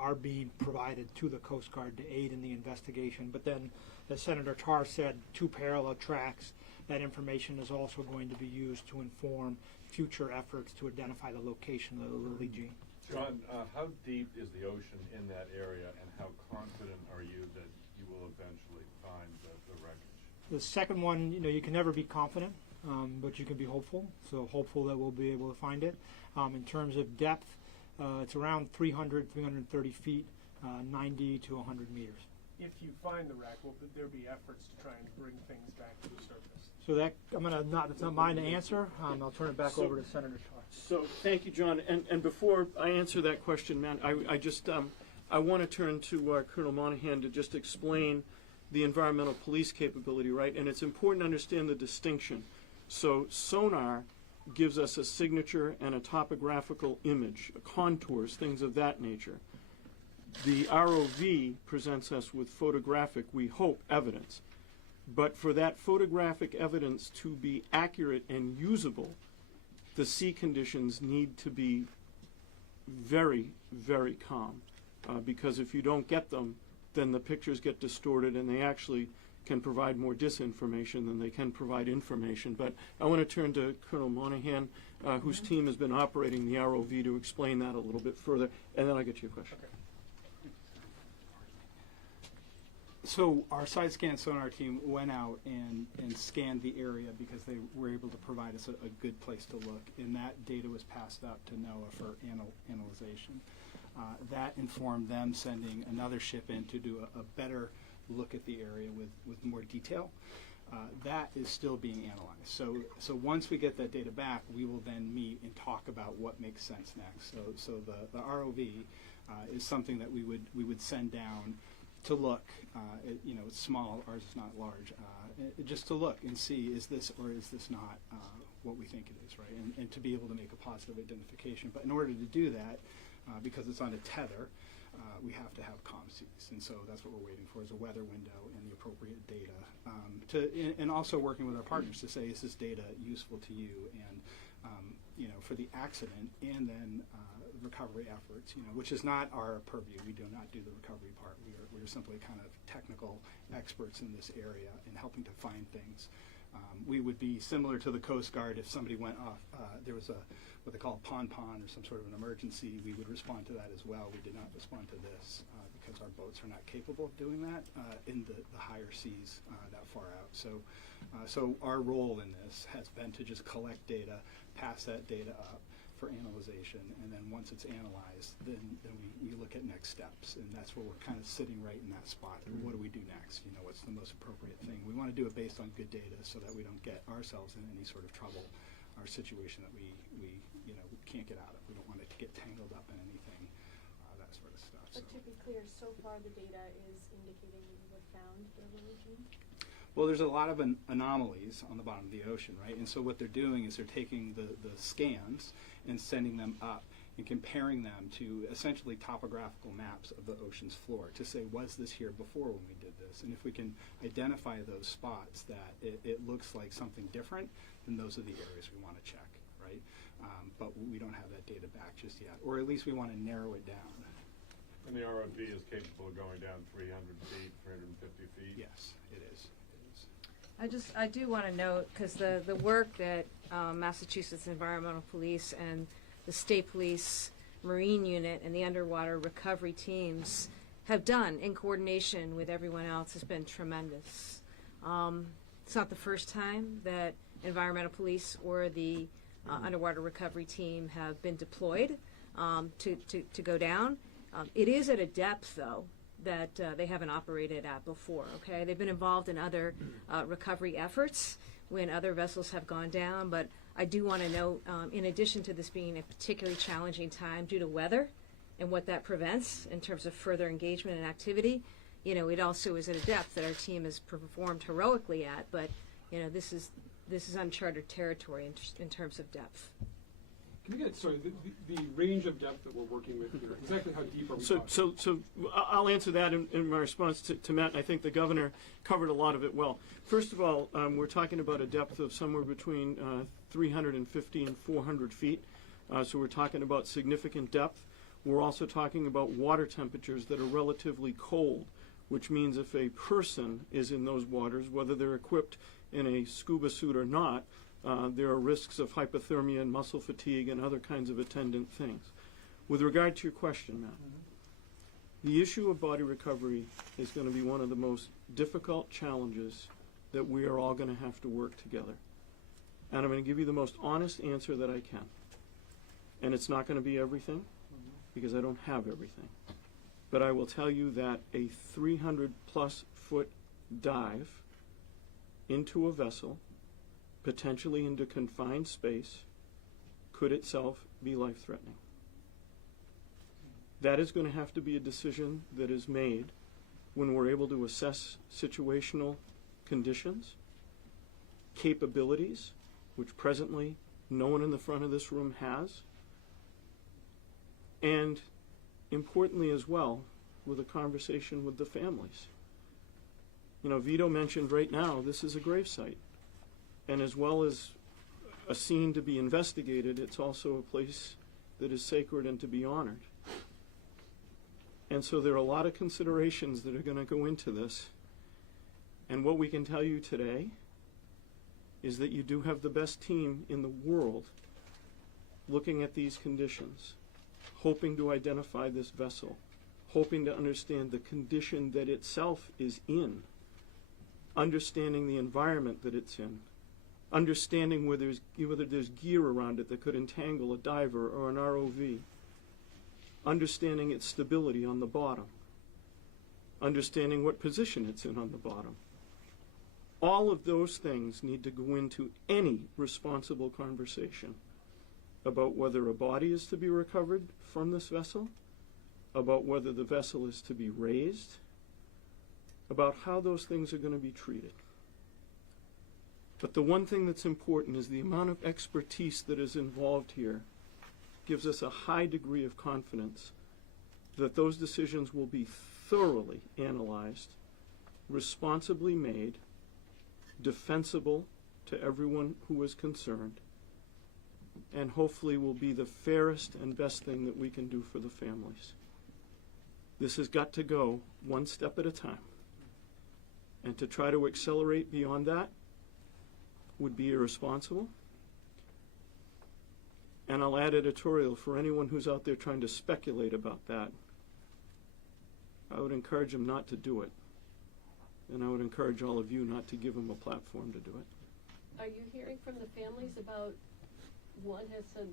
are being provided to the Coast Guard to aid in the investigation. But then, as Senator Tarr said, 2 parallel tracks. That information is also going to be used to inform future efforts to identify the location of the Lily Jean. John, how deep is the ocean in that area, and how confident are you that you will eventually find the wreckage? The second one, you can never be confident, but you can be hopeful. So hopeful that we'll be able to find it. In terms of depth, it's around 330 feet, 90 to 100 meters. If you find the wreck, will there be efforts to try and bring things back to the surface? So that's not mine to answer. I'll turn it back over to Senator Tarr. So thank you, John. And before I answer that question, Matt, I just I want to turn to Colonel Monahan to just explain the environmental police capability, right? And it's important to understand the distinction. So sonar gives us a signature and a topographical image, contours, things of that nature. The ROV presents us with photographic, we hope, evidence. But for that photographic evidence to be accurate and usable, the sea conditions need to be very, very calm. Because if you don't get them, then the pictures get distorted and they actually can provide more disinformation than they can provide information. But I want to turn to Colonel Monahan, whose team has been operating the ROV, to explain that a little bit further, and then I'll get you a question. Okay. So our side scan sonar team went out and scanned the area because they were able to provide us a good place to look, and that data was passed up to NOAA for analyzation. That informed them sending another ship in to do a better look at the area with more detail. That is still being analyzed. So once we get that data back, we will then meet and talk about what makes sense next. So the ROV is something that we would send down to look. It's small. Ours is not large. Just to look and see, is this or is this not what we think it is, right? And to be able to make a positive identification. But in order to do that, because it's on a tether, we have to have comm seas, and so that's what we're waiting for, is a weather window and the appropriate data. And also working with our partners to say, is this data useful to you? And for the accident, and then recovery efforts, which is not our purview. We do not do the recovery part. We're simply kind of technical experts in this area in helping to find things. We would be similar to the Coast Guard if somebody went off. There was what they call a pon or some sort of an emergency. We would respond to that as well. We did not respond to this because our boats are not capable of doing that in the higher seas that far out. So our role in this has been to just collect data, pass that data up for analyzation, and then once it's analyzed, then we look at next steps, and that's where we're kind of sitting right in that spot. What do we do next? What's the most appropriate thing? We want to do it based on good data so that we don't get ourselves in any sort of trouble, our situation that we can't get out of. We don't want it to get tangled up in anything, that sort of stuff. But to be clear, so far the data is indicating that you have found the Lily Jean? Well, there's a lot of anomalies on the bottom of the ocean, right? And so what they're doing is they're taking the scans and sending them up and comparing them to essentially topographical maps of the ocean's floor to say, was this here before when we did this? And if we can identify those spots that it looks like something different, then those are the areas we want to check, right? But we don't have that data back just yet, or at least we want to narrow it down. And the ROV is capable of going down 300 feet, 350 feet? Yes, it is. I do want to note, because the work that Massachusetts Environmental Police and the State Police Marine Unit and the underwater recovery teams have done in coordination with everyone else has been tremendous. It's not the first time that environmental police or the underwater recovery team have been deployed to go down. It is at a depth, though, that they haven't operated at before, okay? They've been involved in other recovery efforts when other vessels have gone down, but I do want to note, in addition to this being a particularly challenging time due to weather and what that prevents in terms of further engagement and activity, it also is at a depth that our team has performed heroically at, but, this is this is uncharted territory in terms of depth. Can we get, sorry, the range of depth that we're working with here? Exactly how deep are we So, talking? so I'll answer that in my response to Matt. I think the governor covered a lot of it well. First of all, we're talking about a depth of somewhere between 350 and 400 feet. So we're talking about significant depth. We're also talking about water temperatures that are relatively cold, which means if a person is in those waters, whether they're equipped in a scuba suit or not, there are risks of hypothermia and muscle fatigue and other kinds of attendant things. With regard to your question, Matt, the issue of body recovery is going to be one of the most difficult challenges that we are all going to have to work together. And I'm going to give you the most honest answer that I can. And it's not going to be everything, because I don't have everything. But I will tell you that a 300-plus foot dive into a vessel, potentially into confined space, could itself be life-threatening. That is going to have to be a decision that is made when we're able to assess situational conditions, capabilities, which presently no one in the front of this room has, and importantly as well, with a conversation with the families. You know, Vito mentioned right now, this is a gravesite. And as well as a scene to be investigated, it's also a place that is sacred and to be honored. And so there are a lot of considerations that are going to go into this. And what we can tell you today is that you do have the best team in the world looking at these conditions, hoping to identify this vessel, hoping to understand the condition that itself is in, understanding the environment that it's in, understanding whether there's gear around it that could entangle a diver or an ROV, understanding its stability on the bottom, understanding what position it's in on the bottom. All of those things need to go into any responsible conversation about whether a body is to be recovered from this vessel, about whether the vessel is to be raised, about how those things are going to be treated. But the one thing that's important is the amount of expertise that is involved here gives us a high degree of confidence that those decisions will be thoroughly analyzed, responsibly made, defensible to everyone who is concerned, and hopefully will be the fairest and best thing that we can do for the families. This has got to go one step at a time. And to try to accelerate beyond that would be irresponsible. And I'll add editorial for anyone who's out there trying to speculate about that. I would encourage them not to do it. And I would encourage all of you not to give them a platform to do it. Are you hearing from the families about, one has said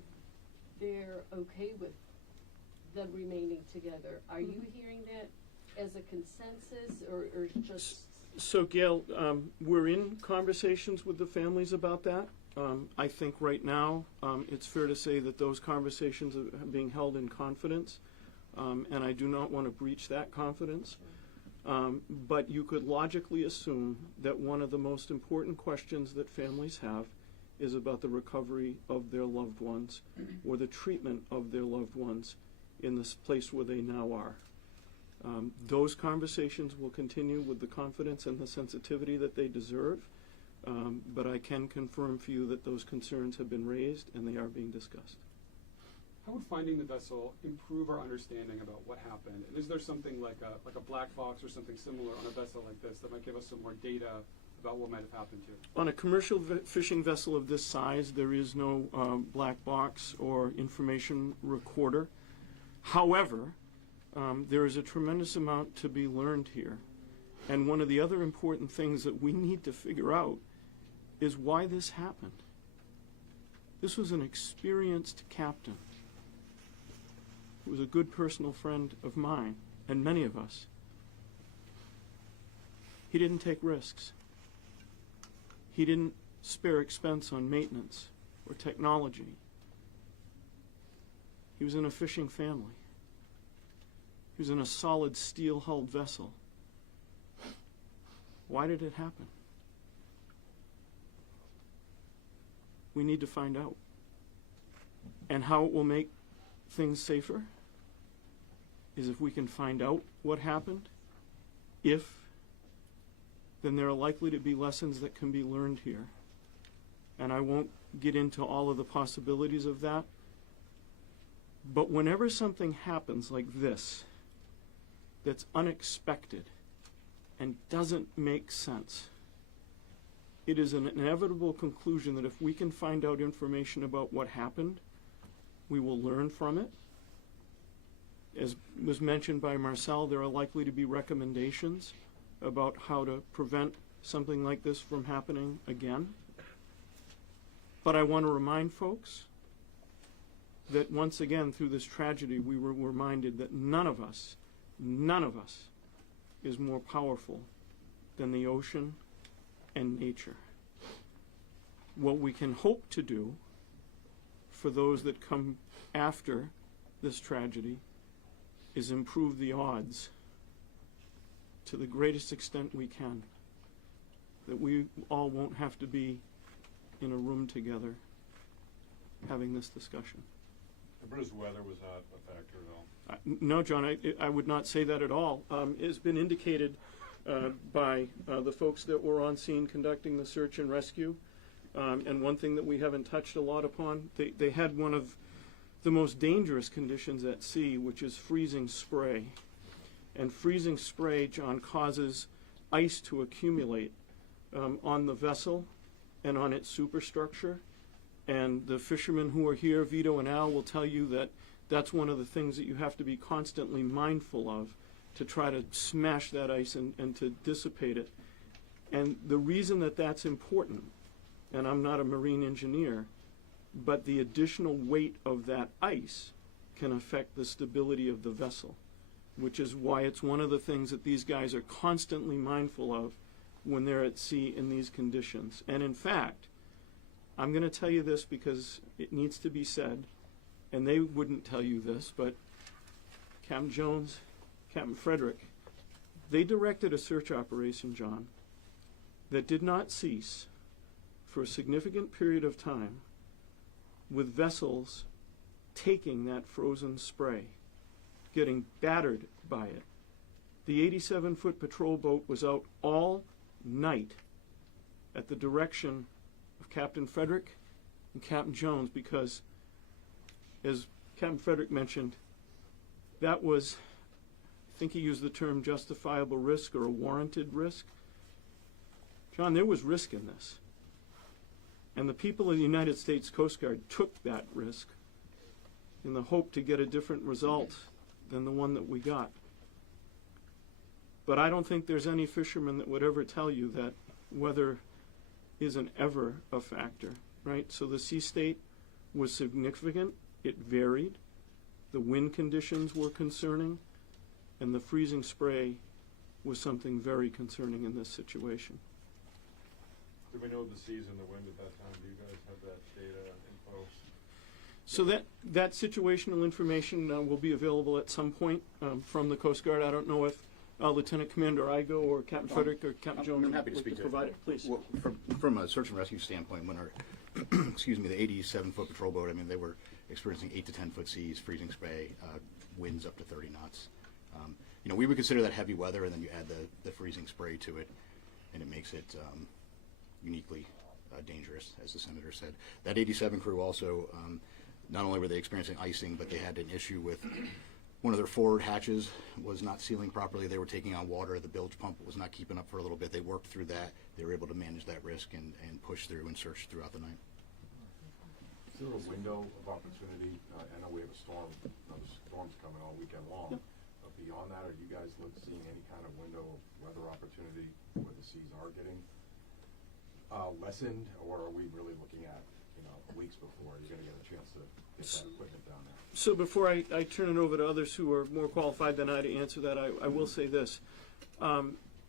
they're okay with them remaining together. Are you hearing that as a consensus or just... So, Gail, we're in conversations with the families about that. I think right now it's fair to say that those conversations are being held in confidence, and I do not want to breach that confidence. But you could logically assume that one of the most important questions that families have is about the recovery of their loved ones or the treatment of their loved ones in this place where they now are. Those conversations will continue with the confidence and the sensitivity that they deserve, but I can confirm for you that those concerns have been raised and they are being discussed. How would finding the vessel improve our understanding about what happened? And is there something like a black box or something similar on a vessel like this that might give us some more data about what might have happened here? On a commercial fishing vessel of this size, there is no black box or information recorder. However, there is a tremendous amount to be learned here. And one of the other important things that we need to figure out is why this happened. This was an experienced captain who was a good personal friend of mine and many of us. He didn't take risks. He didn't spare expense on maintenance or technology. He was in a fishing family. He was in a solid steel-hulled vessel. Why did it happen? we need to find out. And how it will make things safer is if we can find out what happened. If, then there are likely to be lessons that can be learned here. And I won't get into all of the possibilities of that. But whenever something happens like this, that's unexpected and doesn't make sense, it is an inevitable conclusion that if we can find out information about what happened, we will learn from it. As was mentioned by Marcel, there are likely to be recommendations about how to prevent something like this from happening again. But I want to remind folks that once again through this tragedy we were reminded that none of us is more powerful than the ocean and nature. What we can hope to do for those that come after this tragedy is improve the odds to the greatest extent we can, that we all won't have to be in a room together having this discussion. The Bruce weather was not a factor at all? No, John, I would not say that at all. It's been indicated by the folks that were on scene conducting the search and rescue. And one thing that we haven't touched a lot upon, they had one of the most dangerous conditions at sea, which is freezing spray. And freezing spray, John, causes ice to accumulate on the vessel and on its superstructure. And the fishermen who are here, Vito and Al, will tell you that that's one of the things that you have to be constantly mindful of, to try to smash that ice and to dissipate it. And the reason that that's important, and I'm not a marine engineer, but the additional weight of that ice can affect the stability of the vessel, which is why it's one of the things that these guys are constantly mindful of when they're at sea in these conditions. And in fact, I'm going to tell you this because it needs to be said, and they wouldn't tell you this, but Captain Jones, Captain Frederick, they directed a search operation, John, that did not cease for a significant period of time, with vessels taking that frozen spray, getting battered by it. The 87-foot patrol boat was out all night at the direction of Captain Frederick and Captain Jones, because, as Captain Frederick mentioned, that was, I think he used the term justifiable risk or a warranted risk. John, there was risk in this. And the people of the United States Coast Guard took that risk in the hope to get a different result than the one that we got. But I don't think there's any fisherman that would ever tell you that weather isn't ever a factor, right? So the sea state was significant. It varied. The wind conditions were concerning. And the freezing spray was something very concerning in this situation. Do we know the seas and the wind at that time? Do you guys have that data info? So that situational information will be available at some point from the Coast Guard. I don't know if Lieutenant Commander Igo or Captain Frederick or Captain Jones I'm happy to speak to provide it. Please. Well, from a search and rescue standpoint, when our, excuse me, the 87-foot patrol boat, I mean, they were experiencing 8 to 10-foot seas, freezing spray, winds up to 30 knots. You know, we would consider that heavy weather, and then you add the freezing spray to it, and it makes it uniquely dangerous, as the Senator said. That 87 crew also, not only were they experiencing icing, but they had an issue with one of their forward hatches was not sealing properly. They were taking on water. The bilge pump was not keeping up for a little bit. They worked through that. They were able to manage that risk and push through and search throughout the night. Is there a window of opportunity? I know we have a storm, storms coming all weekend long. Yep. But beyond that, are you guys seeing any kind of window of weather opportunity where the seas are getting lessened, or are we really looking at, weeks before you're going to get a chance to get that equipment down there? So before I turn it over to others who are more qualified than I to answer that, I will say this.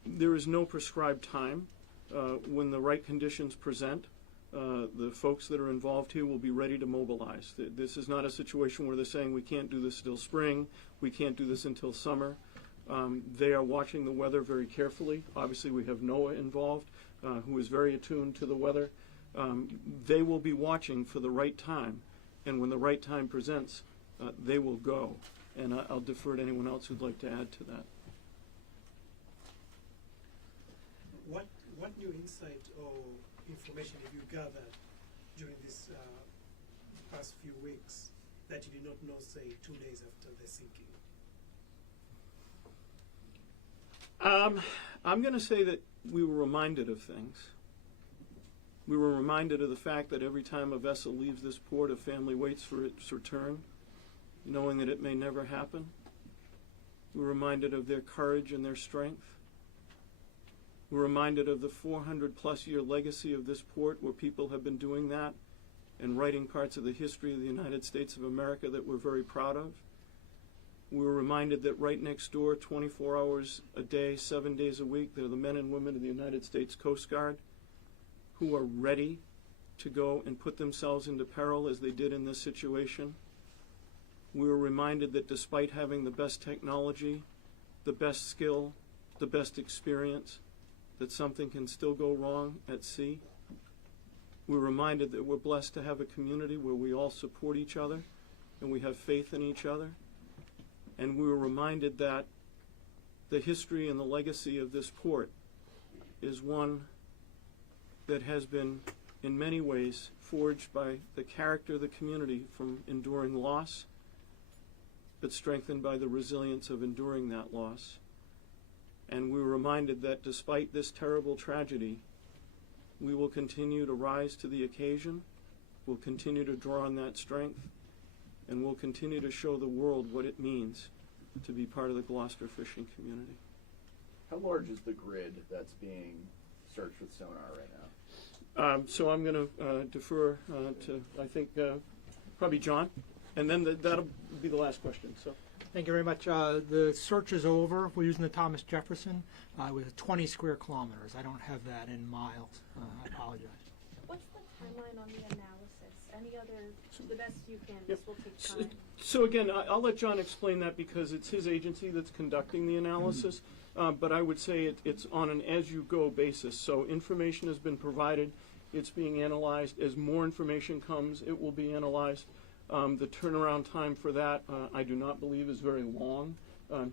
There is no prescribed time. When the right conditions present, the folks that are involved here will be ready to mobilize. This is not a situation where they're saying we can't do this till spring, we can't do this until summer. They are watching the weather very carefully. Obviously we have NOAA involved, who is very attuned to the weather. They will be watching for the right time, and when the right time presents, they will go. And I'll defer to anyone else who'd like to add to that. What new insight or information have you gathered during this past few weeks that you did not know, say, 2 days after the sinking? I'm going to say that we were reminded of things. We were reminded of the fact that every time a vessel leaves this port, a family waits for its return, knowing that it may never happen. We were reminded of their courage and their strength. We're reminded of the 400-plus year legacy of this port, where people have been doing that and writing parts of the history of the United States of America that we're very proud of. We were reminded that right next door, 24 hours a day, 7 days a week, they're the men and women of the United States Coast Guard who are ready to go and put themselves into peril as they did in this situation. We were reminded that despite having the best technology, the best skill, the best experience, that something can still go wrong at sea. We're reminded that we're blessed to have a community where we all support each other and we have faith in each other. And we were reminded that the history and the legacy of this port is one that has been, in many ways, forged by the character of the community from enduring loss, but strengthened by the resilience of enduring that loss. And we were reminded that despite this terrible tragedy, we will continue to rise to the occasion, we'll continue to draw on that strength, and we'll continue to show the world what it means to be part of the Gloucester fishing community. How large is the grid that's being searched with sonar right now? So I'm going to defer to, I think, probably John, and then that'll be the last question. So. Thank you very much. The search is over. We're using the Thomas Jefferson with 20 square kilometers. I don't have that in miles. I apologize. What's the timeline on the analysis? Any other, the best you can, this will take time. So again, I'll let John explain that because it's his agency that's conducting the analysis. But I would say it's on an as-you-go basis. So information has been provided. It's being analyzed. As more information comes, it will be analyzed. The turnaround time for that, I do not believe is very long,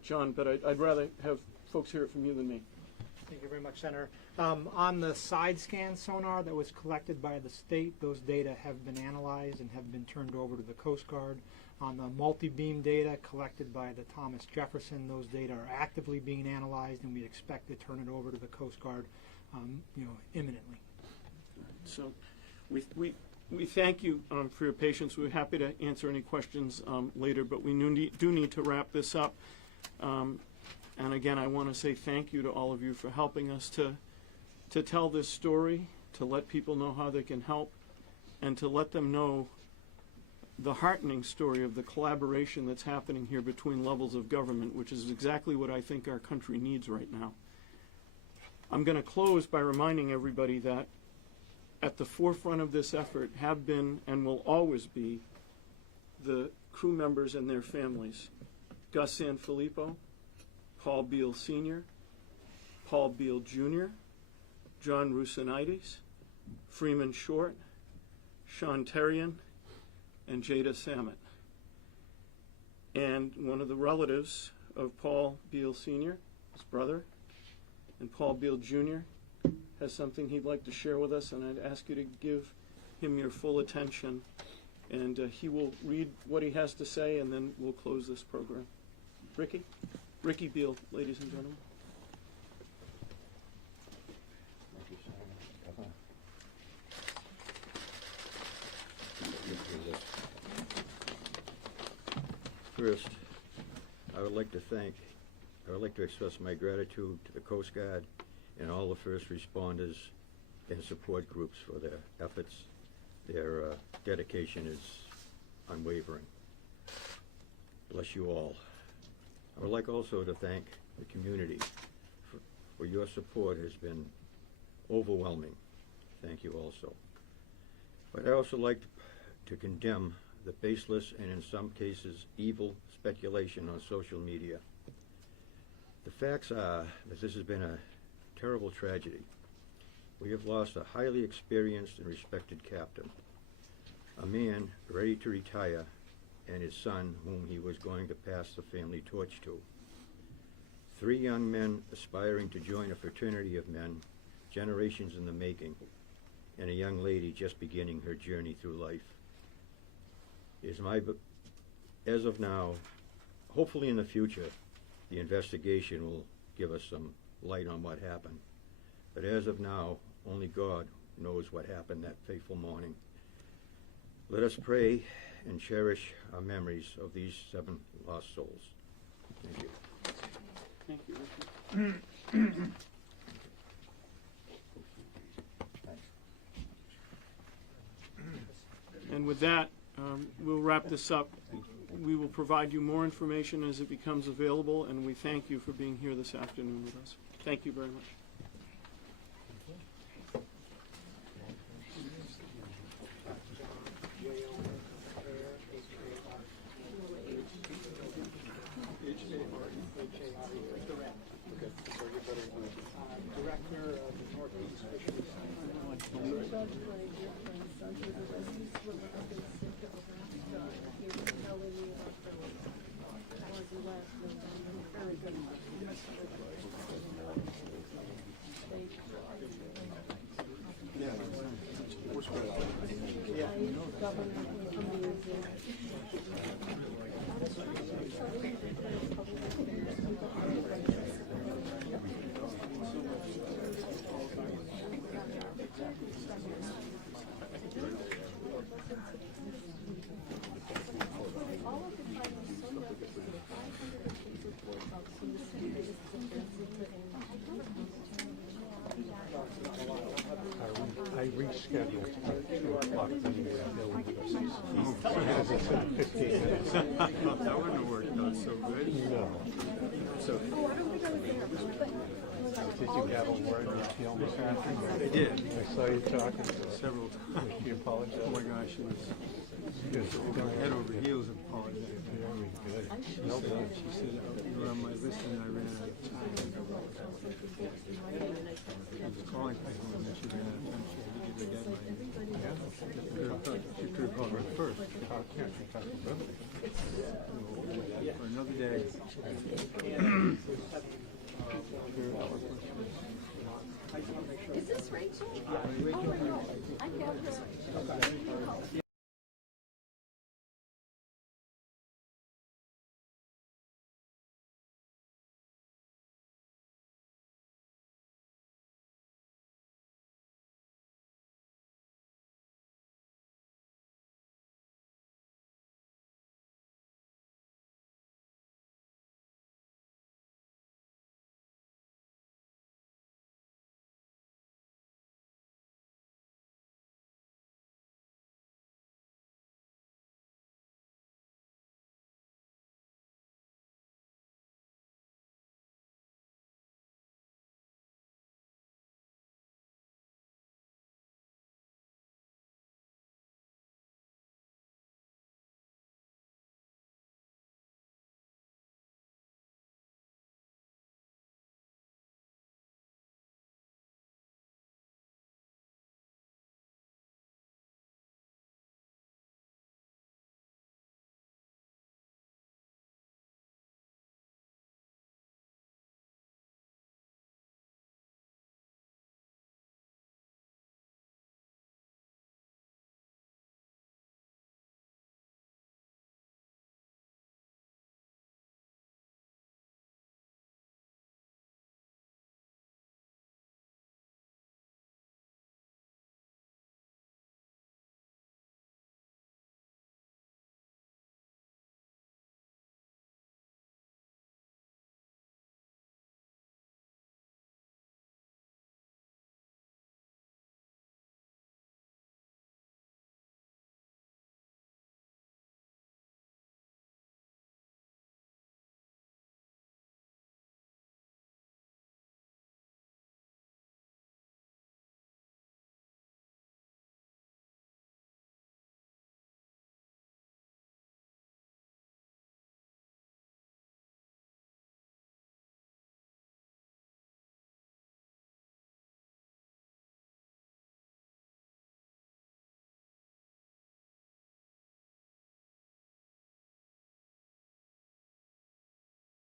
John, but I'd rather have folks hear it from you than me. Thank you very much, Senator. On the side scan sonar that was collected by the state, those data have been analyzed and have been turned over to the Coast Guard. On the multi-beam data collected by the Thomas Jefferson, those data are actively being analyzed, and we expect to turn it over to the Coast Guard, imminently. So we thank you for your patience. We're happy to answer any questions later, but we do need to wrap this up. And again, I want to say thank you to all of you for helping us to tell this story, to let people know how they can help, and to let them know the heartening story of the collaboration that's happening here between levels of government, which is exactly what I think our country needs right now. I'm going to close by reminding everybody that at the forefront of this effort have been and will always be the crew members and their families. Gus Sanfilippo, Paul Beal Sr., Paul Beal Jr., John Rusinides, Freeman Short, Sean Terrian, and Jada Samet. And one of the relatives of Paul Beal Sr., his brother, and Paul Beal Jr., has something he'd like to share with us, and I'd ask you to give him your full attention. And he will read what he has to say, and then we'll close this program. Ricky Beal, ladies and gentlemen. First, I would like to express my gratitude to the Coast Guard and all the first responders and support groups for their efforts. Their dedication is unwavering. Bless you all. I would like also to thank the community for your support has been overwhelming. Thank you also. But I also like to condemn the baseless and in some cases evil speculation on social media. The facts are that this has been a terrible tragedy. We have lost a highly experienced and respected captain, a man ready to retire, and his son whom he was going to pass the family torch to. 3 young men aspiring to join a fraternity of men, generations in the making, and a young lady just beginning her journey through life. As of now, hopefully in the future, the investigation will give us some light on what happened. But as of now, only God knows what happened that fateful morning. Let us pray and cherish our memories of these 7 lost souls. Thank you. Thank you, Richard. And with that, we'll wrap this up. We will provide you more information as it becomes available, and we thank you for being here this afternoon with us. Thank you very much. Director of the Northeast Fisheries. I rescheduled for 2 o'clock meeting with Bill with us. He said 15 minutes. That wouldn't have worked out so good. No. So, did you have a word with Teal this afternoon? I did. I saw you talking several times. You apologized? Oh my gosh, it was head over heels of apologizing. Very good. She said, you were on my list and I ran out of time. I was calling people and then she ran out of time. She had to give her deadline. She could have called her first. How can't she talk about it? For another day. Is this Rachel? Oh, I know. I have her.